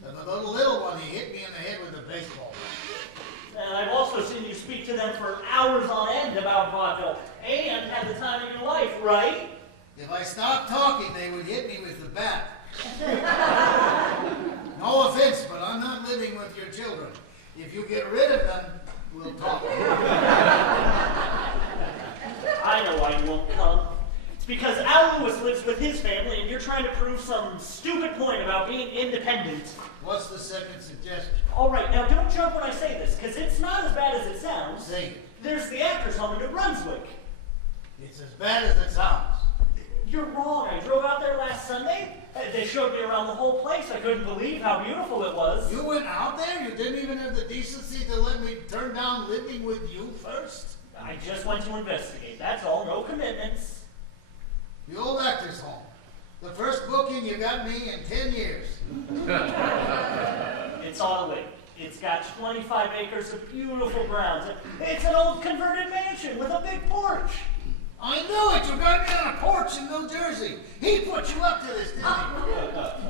The little one, he hit me in the head with a baseball bat. And I've also seen you speak to them for hours on end about vaudeville and had the time of your life, right? If I stopped talking, they would hit me with the bat. No offense, but I'm not living with your children. If you get rid of them, we'll talk. I know why you won't come. It's because Al Lewis lives with his family and you're trying to prove some stupid point about being independent. What's the second suggestion? All right, now don't jump when I say this, because it's not as bad as it sounds. Say it. There's the actors' home in New Brunswick. It's as bad as it sounds. You're wrong. I drove out there last Sunday. They showed me around the whole place. I couldn't believe how beautiful it was. You went out there? You didn't even have the decency to let me turn down living with you first? I just went to investigate. That's all. No commitments. The old actor's home. The first booking you got me in 10 years. It's on a lake. It's got 25 acres of beautiful grounds. It's an old converted mansion with a big porch. I knew it. You got me on a porch in New Jersey. He put you up to this, didn't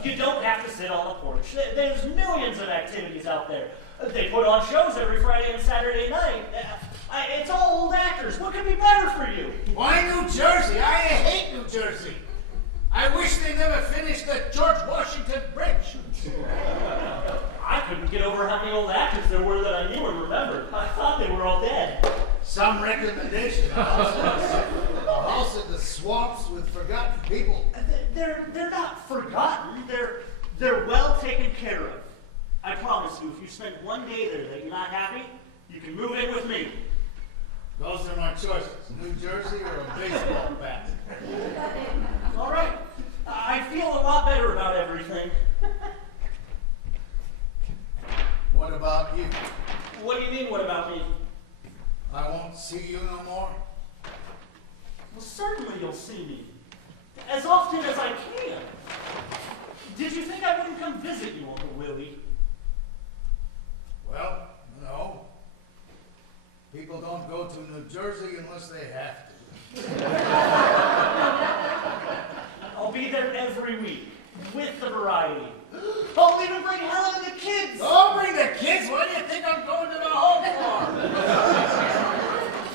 he? You don't have to sit on the porch. There's millions of activities out there. They put on shows every Friday and Saturday night. It's all old actors. What could be better for you? Why New Jersey? I hate New Jersey. I wish they never finished the George Washington Bridge. I couldn't get over how many old actors there were that I knew and remembered. I thought they were all dead. Some recommendation. A house in the swamps with forgotten people. They're not forgotten. They're well taken care of. I promise you, if you spend one day there that you're not happy, you can move in with me. Those are my choices. New Jersey or a baseball bat. All right. I feel a lot better about everything. What about you? What do you mean, what about me? I won't see you no more? Well, certainly you'll see me. As often as I can. Did you think I wouldn't come visit you, Uncle Willie? Well, no. People don't go to New Jersey unless they have to. I'll be there every week, with the variety. I'll even bring Helen and the kids! Don't bring the kids! What do you think I'm going to the home for?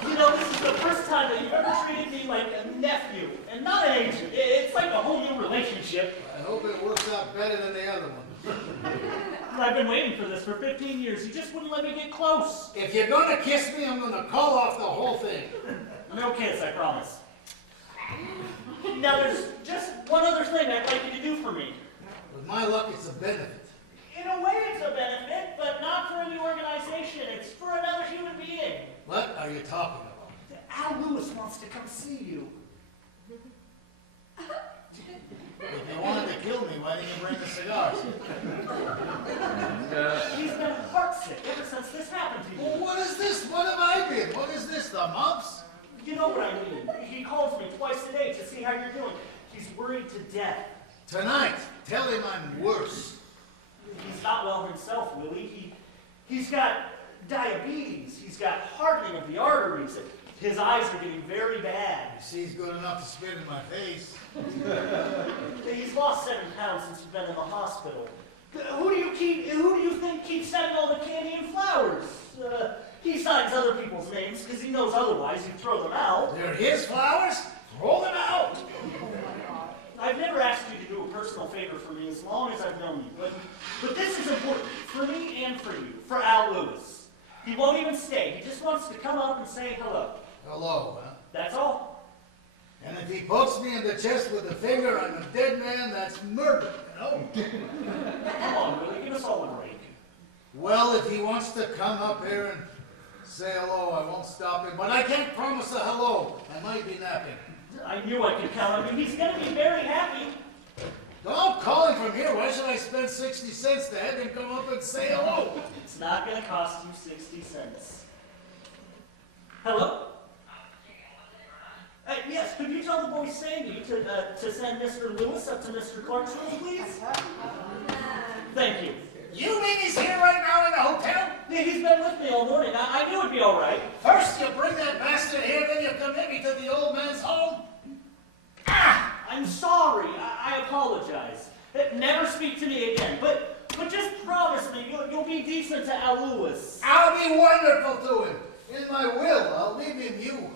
You know, this is the first time that you've ever treated me like a nephew, and not an agent. It's like a whole new relationship. I hope it works out better than the other one. I've been waiting for this for 15 years. You just wouldn't let me get close. If you're going to kiss me, I'm going to call off the whole thing. No kiss, I promise. Now, there's just one other thing I'd like you to do for me. With my luck, it's a benefit. In a way, it's a benefit, but not for any organization. It's for another human being. What are you talking about? Al Lewis wants to come see you. If you wanted to kill me, why didn't you bring the cigars? He's been heartsick ever since this happened to you. Well, what is this? What have I been? What is this, the mumps? You know what I mean. He calls me twice a day to see how you're doing. He's worried to death. Tonight, tell him I'm worse. He's not well himself, Willie. He's got diabetes. He's got hardening of the arteries. His eyes are getting very bad. You see, he's good enough to spit in my face. He's lost 7 pounds since he's been in the hospital. Who do you think keeps sending all the candy and flowers? He signs other people's names because he knows otherwise you'd throw them out. They're his flowers? Throw them out! I've never asked you to do a personal favor for me as long as I've known you, but this is important for me and for you, for Al Lewis. He won't even stay. He just wants to come up and say hello. Hello, huh? That's all. And if he pokes me in the chest with a finger, I'm a dead man, that's murder, you know? Come on, Willie, give us all a break. Well, if he wants to come up here and say hello, I won't stop him, but I can't promise a hello. I might be napping. I knew I could count on you. He's going to be very happy. from here. Why should I spend 60 cents to have him come up and say hello? It's not gonna cost you 60 cents. Hello? Yes, could you tell the boy Sandy to send Mr. Lewis up to Mr. Clark's room, please? Thank you. You mean he's here right now in the hotel? Yeah, he's been with me all morning. I knew it'd be all right. First you bring that bastard here, then you commit me to the old man's home? I'm sorry. I apologize. Never speak to me again. But just promise me you'll be decent to Al Lewis. I'll be wonderful to him. In my will, I'll leave him you.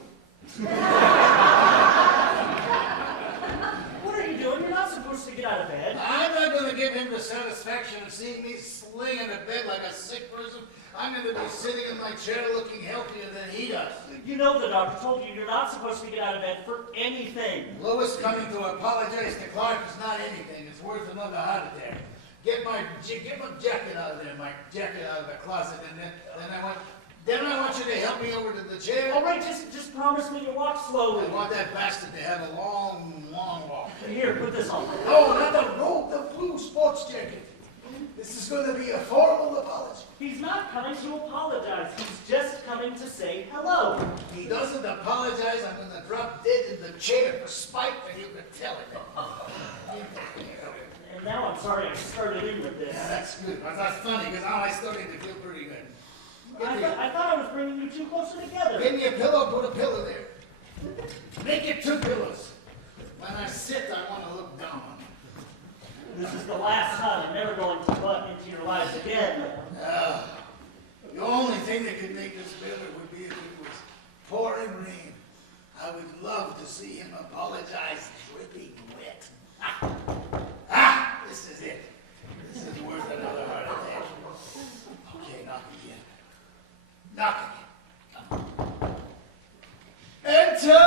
What are you doing? You're not supposed to get out of bed. I'm not going to give him the satisfaction of seeing me sling in a bed like a sick person. I'm going to be sitting in my chair looking healthier than he does. You know the doctor told you you're not supposed to get out of bed for anything. Lewis coming to apologize to Clark is not anything. It's worth another heart attack. Get my jacket out of there, my jacket out of the closet, and then I want you to help me over to the chair. All right, just promise me you'll walk slowly. I want that bastard to have a long, long walk. Here, put this on. No, not the robe, the blue sports jacket. This is going to be a formal apology. He's not coming to apologize. He's just coming to say hello. He doesn't apologize, I'm going to drop dead in the chair for spite, and you can tell it. And now I'm sorry I started in with this. Yeah, that's good. That's funny, because now I'm starting to feel pretty good. I thought I was bringing you two closer together. Give me a pillow, put a pillow there. Make it two pillows. When I sit, I want to look down on you. This is the last time. I'm never going to butt into your lives again. The only thing that could make this better would be if it was pouring rain. I would love to see him apologize dripping wet. This is it. This is worth another heart attack. Okay, knock again. Knock again. Enter!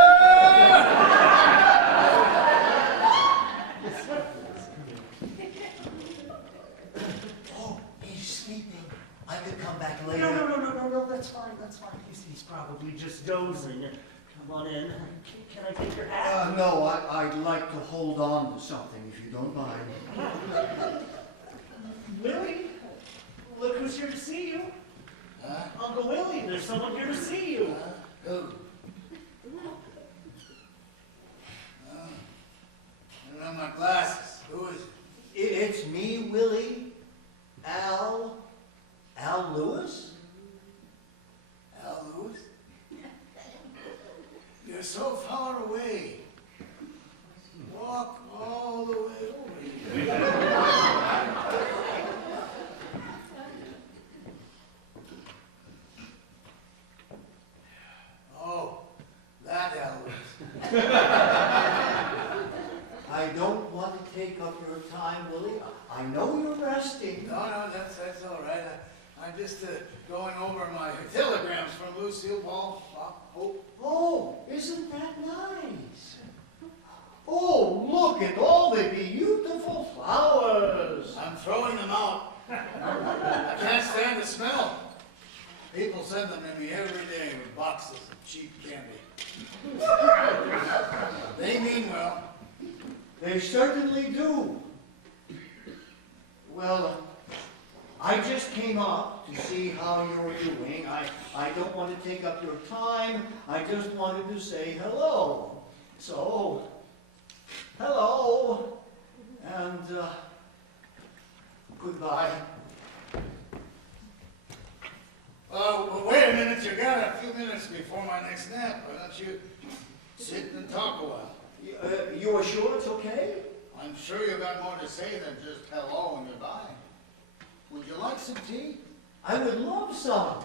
Oh, he's sleeping. I could come back later. No, that's fine. He's probably just dozing. Come on in. Can I take your hat? No, I'd like to hold on to something if you don't mind. Willie, look who's here to see you. Uncle Willie, there's someone here to see you. Who? I don't have my glasses. Who is it? It's me, Willie. Al Lewis? Al Lewis? You're so far away. Walk all the way over here. Oh, that Al Lewis. I don't want to take up your time, Willie. I know you're resting. No, that's all right. I'm just going over my telegrams from Lucille Ball. Oh, isn't that nice? Oh, look at all the beautiful flowers. I'm throwing them out. I can't stand the smell. People send them to me every day with boxes of cheap candy. They mean well. They certainly do. Well, I just came up to see how you're doing. I don't want to take up your time. I just wanted to say hello. So, hello, and goodbye. Well, wait a minute. You got a few minutes before my next nap. Why don't you sit and talk a while? You are sure it's okay? I'm sure you got more to say than just hello and goodbye. Would you like some tea? I would love some.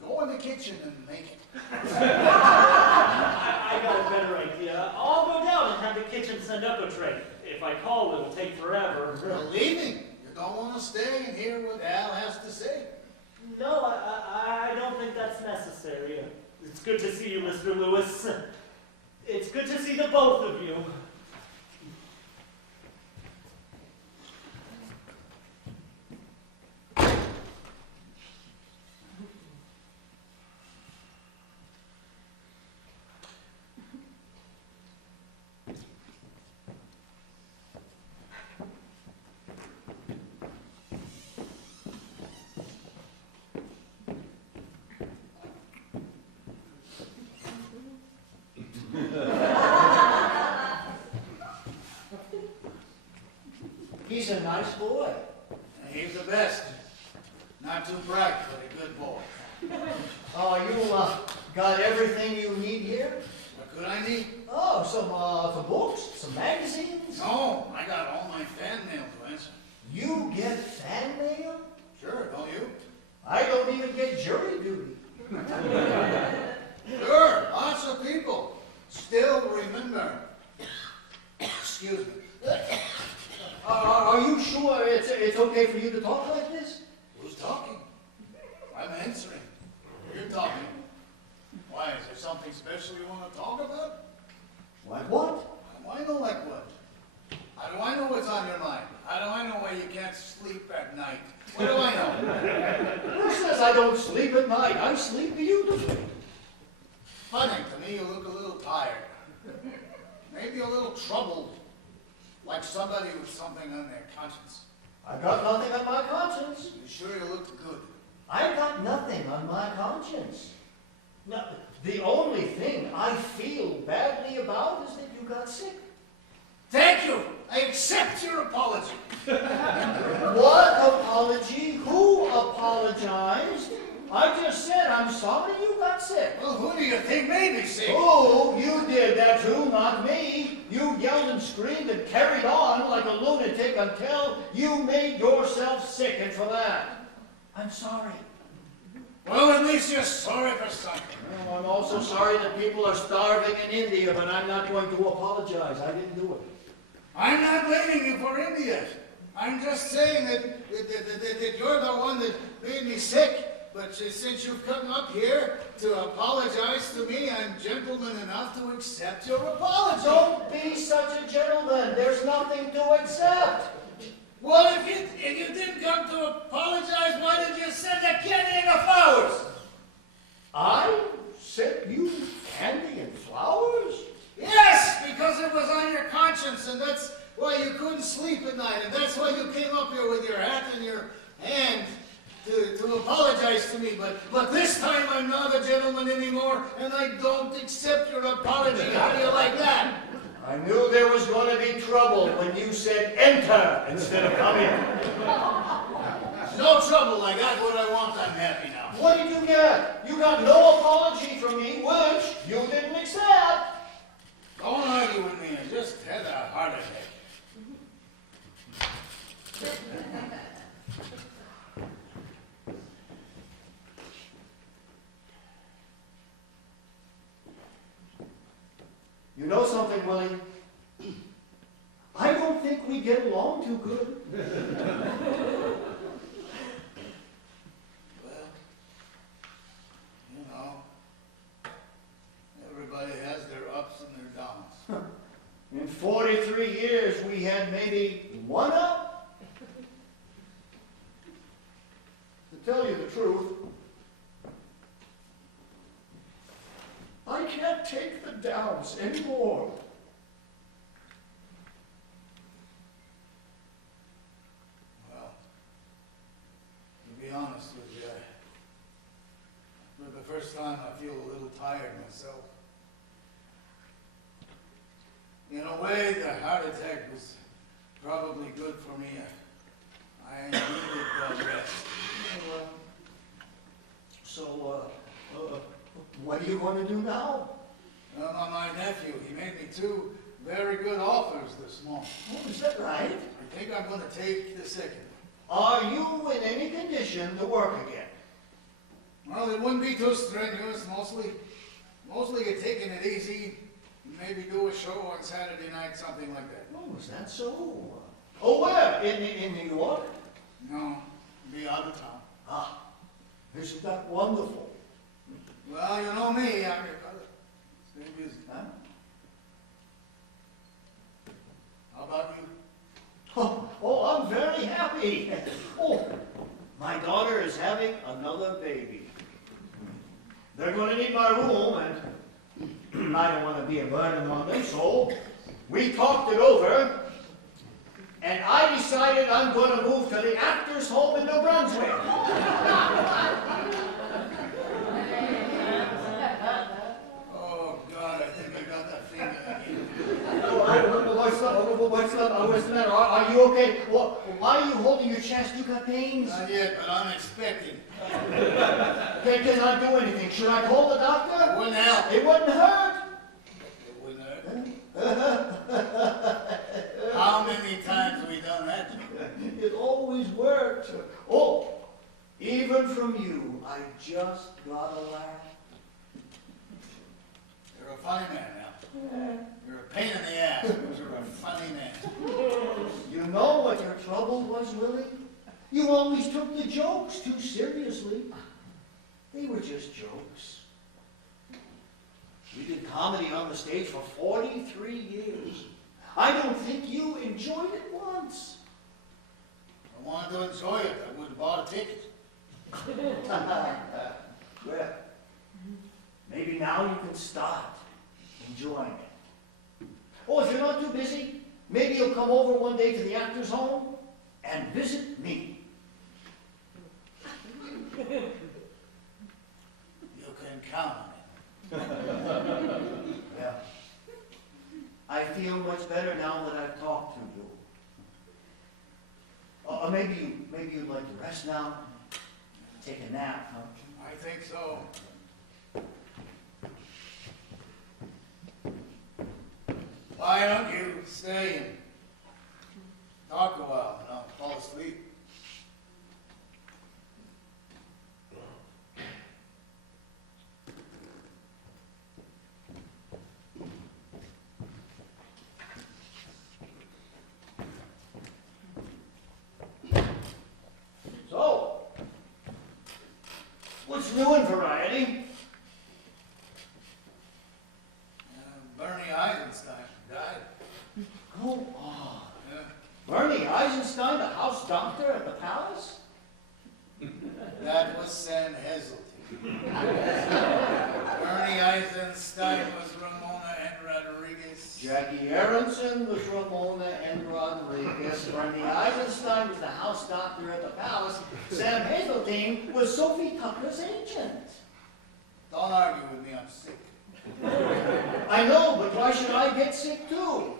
Go in the kitchen and make it. I got a better idea. I'll go down and have the kitchen send up a tray. If I call, it'll take forever. Well, leaving. You don't want to stay and hear what Al has to say. No, I don't think that's necessary. It's good to see you, Mr. Lewis. It's good to see the both of you. He's a nice boy. He's the best. Not too bright, but a good boy. You got everything you need here? What could I need? Oh, some books, some magazines. No, I got all my fan mail to answer. You get fan mail? Sure, don't you? I don't even get jury duty. Sure, lots of people still remember. Excuse me. Are you sure it's okay for you to talk like this? Who's talking? I'm answering. You're talking. Why, is there something special you want to talk about? Like what? How do I know like what? How do I know what's on your mind? How do I know why you can't sleep at night? What do I know? Who says I don't sleep at night? I sleep beautifully. Funny, to me you look a little tired. Maybe a little troubled. Like somebody with something on their conscience. I got nothing on my conscience. You sure you look good? I got nothing on my conscience. No, the only thing I feel badly about is that you got sick. Thank you. I accept your apology. What apology? Who apologized? I just said I'm sorry you got sick. Well, who do you think made me sick? Oh, you did that too, not me. You yelled and screamed and carried on like a lunatic until you made yourself sick, and for that, I'm sorry. Well, at least you're sorry for something. Well, I'm also sorry that people are starving in India, but I'm not going to apologize. I didn't do it. I'm not blaming you for India. I'm just saying that you're the one that made me sick. But since you've come up here to apologize to me, I'm gentleman enough to accept your apology. Don't be such a gentleman. There's nothing to accept. Well, if you didn't come to apologize, why did you send a candy and the flowers? I sent you candy and flowers? Yes, because it was on your conscience, and that's why you couldn't sleep at night, and that's why you came up here with your hat in your hand to apologize to me. But this time I'm not a gentleman anymore, and I don't accept your apology. How do you like that? I knew there was going to be trouble when you said enter instead of come in. No trouble. I got what I want. I'm happy now. What did you get? You got no apology from me, which you didn't accept. Don't argue with me. I just had a heart attack. You know something, Willie? I don't think we get along too good. Well, you know, everybody has their ups and their downs. In 43 years, we had maybe one up. To tell you the truth, I can't take the downs anymore. Well, to be honest with you, for the first time I feel a little tired myself. In a way, the heart attack was probably good for me. I needed the rest. What are you going to do now? My nephew, he made me 2 very good offers this morning. Oh, is that right? I think I'm going to take the second. Are you in any condition to work again? Well, it wouldn't be too strenuous. Mostly get taking it easy. Maybe do a show on Saturday night, something like that. Oh, is that so? Oh, where? In New York? No, be out of town. Ah, isn't that wonderful? Well, you know me, I'm stay busy. Huh? How about you? Oh, I'm very happy. Oh, my daughter is having another baby. They're going to need my room, and I don't want to be a burden on them, so we talked it over, and I decided I'm going to move to the Actors Home in New Brunswick. Oh, God, I think I got that finger again. Oh, what's up? what's the matter? Are you okay? Why are you holding your chest? You got pains? Not yet, but I'm expecting. Cannot do anything. Should I call the doctor? It wouldn't help. It wouldn't hurt. It wouldn't hurt. How many times have we done that? It always worked. Oh, even from you, I just got a laugh. You're a funny man now. You're a pain in the ass, but you're a funny man. You know what your trouble was, Willie? You always took the jokes too seriously. They were just jokes. We did comedy on the stage for 43 years. I don't think you enjoyed it once. If I wanted to enjoy it, I would have bought a ticket. Well, maybe now you can start enjoying it. Oh, if you're not too busy, maybe you'll come over one day to the actor's home and visit me. You can count on it. Well, I feel much better now that I've talked to you. Or maybe you'd like to rest now, take a nap, huh? I think so. Why don't you stay and talk a while and I'll fall asleep? So, what's new in variety? Bernie Eisenstein died. Oh, Yeah. Bernie Eisenstein, the house doctor at the palace? That was Sam Heseltine. Bernie Eisenstein was Ramona and Rodriguez. Jackie Aronson was Ramona and Rodriguez. Bernie Eisenstein was the house doctor at the palace. Sam Hazeltine was Sophie Tucker's agent. Don't argue with me, I'm sick. I know, but why should I get sick too?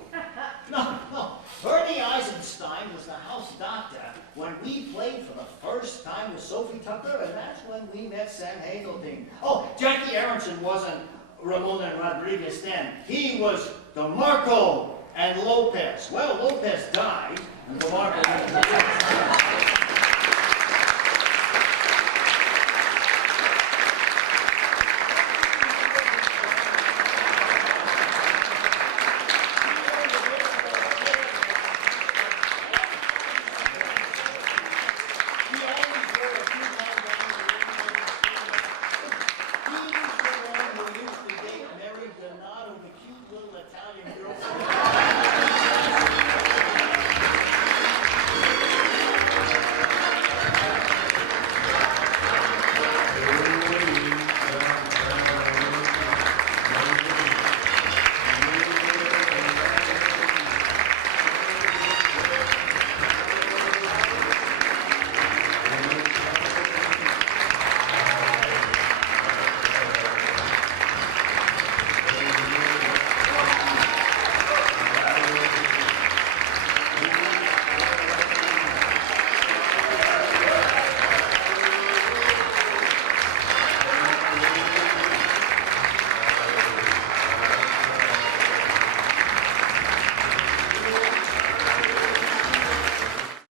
No. Bernie Eisenstein was the house doctor when we played for the first time with Sophie Tucker, and that's when we met Sam Hazeltine. Oh, Jackie Aronson wasn't Ramona and Rodriguez then. He was DeMarco and Lopez. Well, Lopez died, and DeMarco...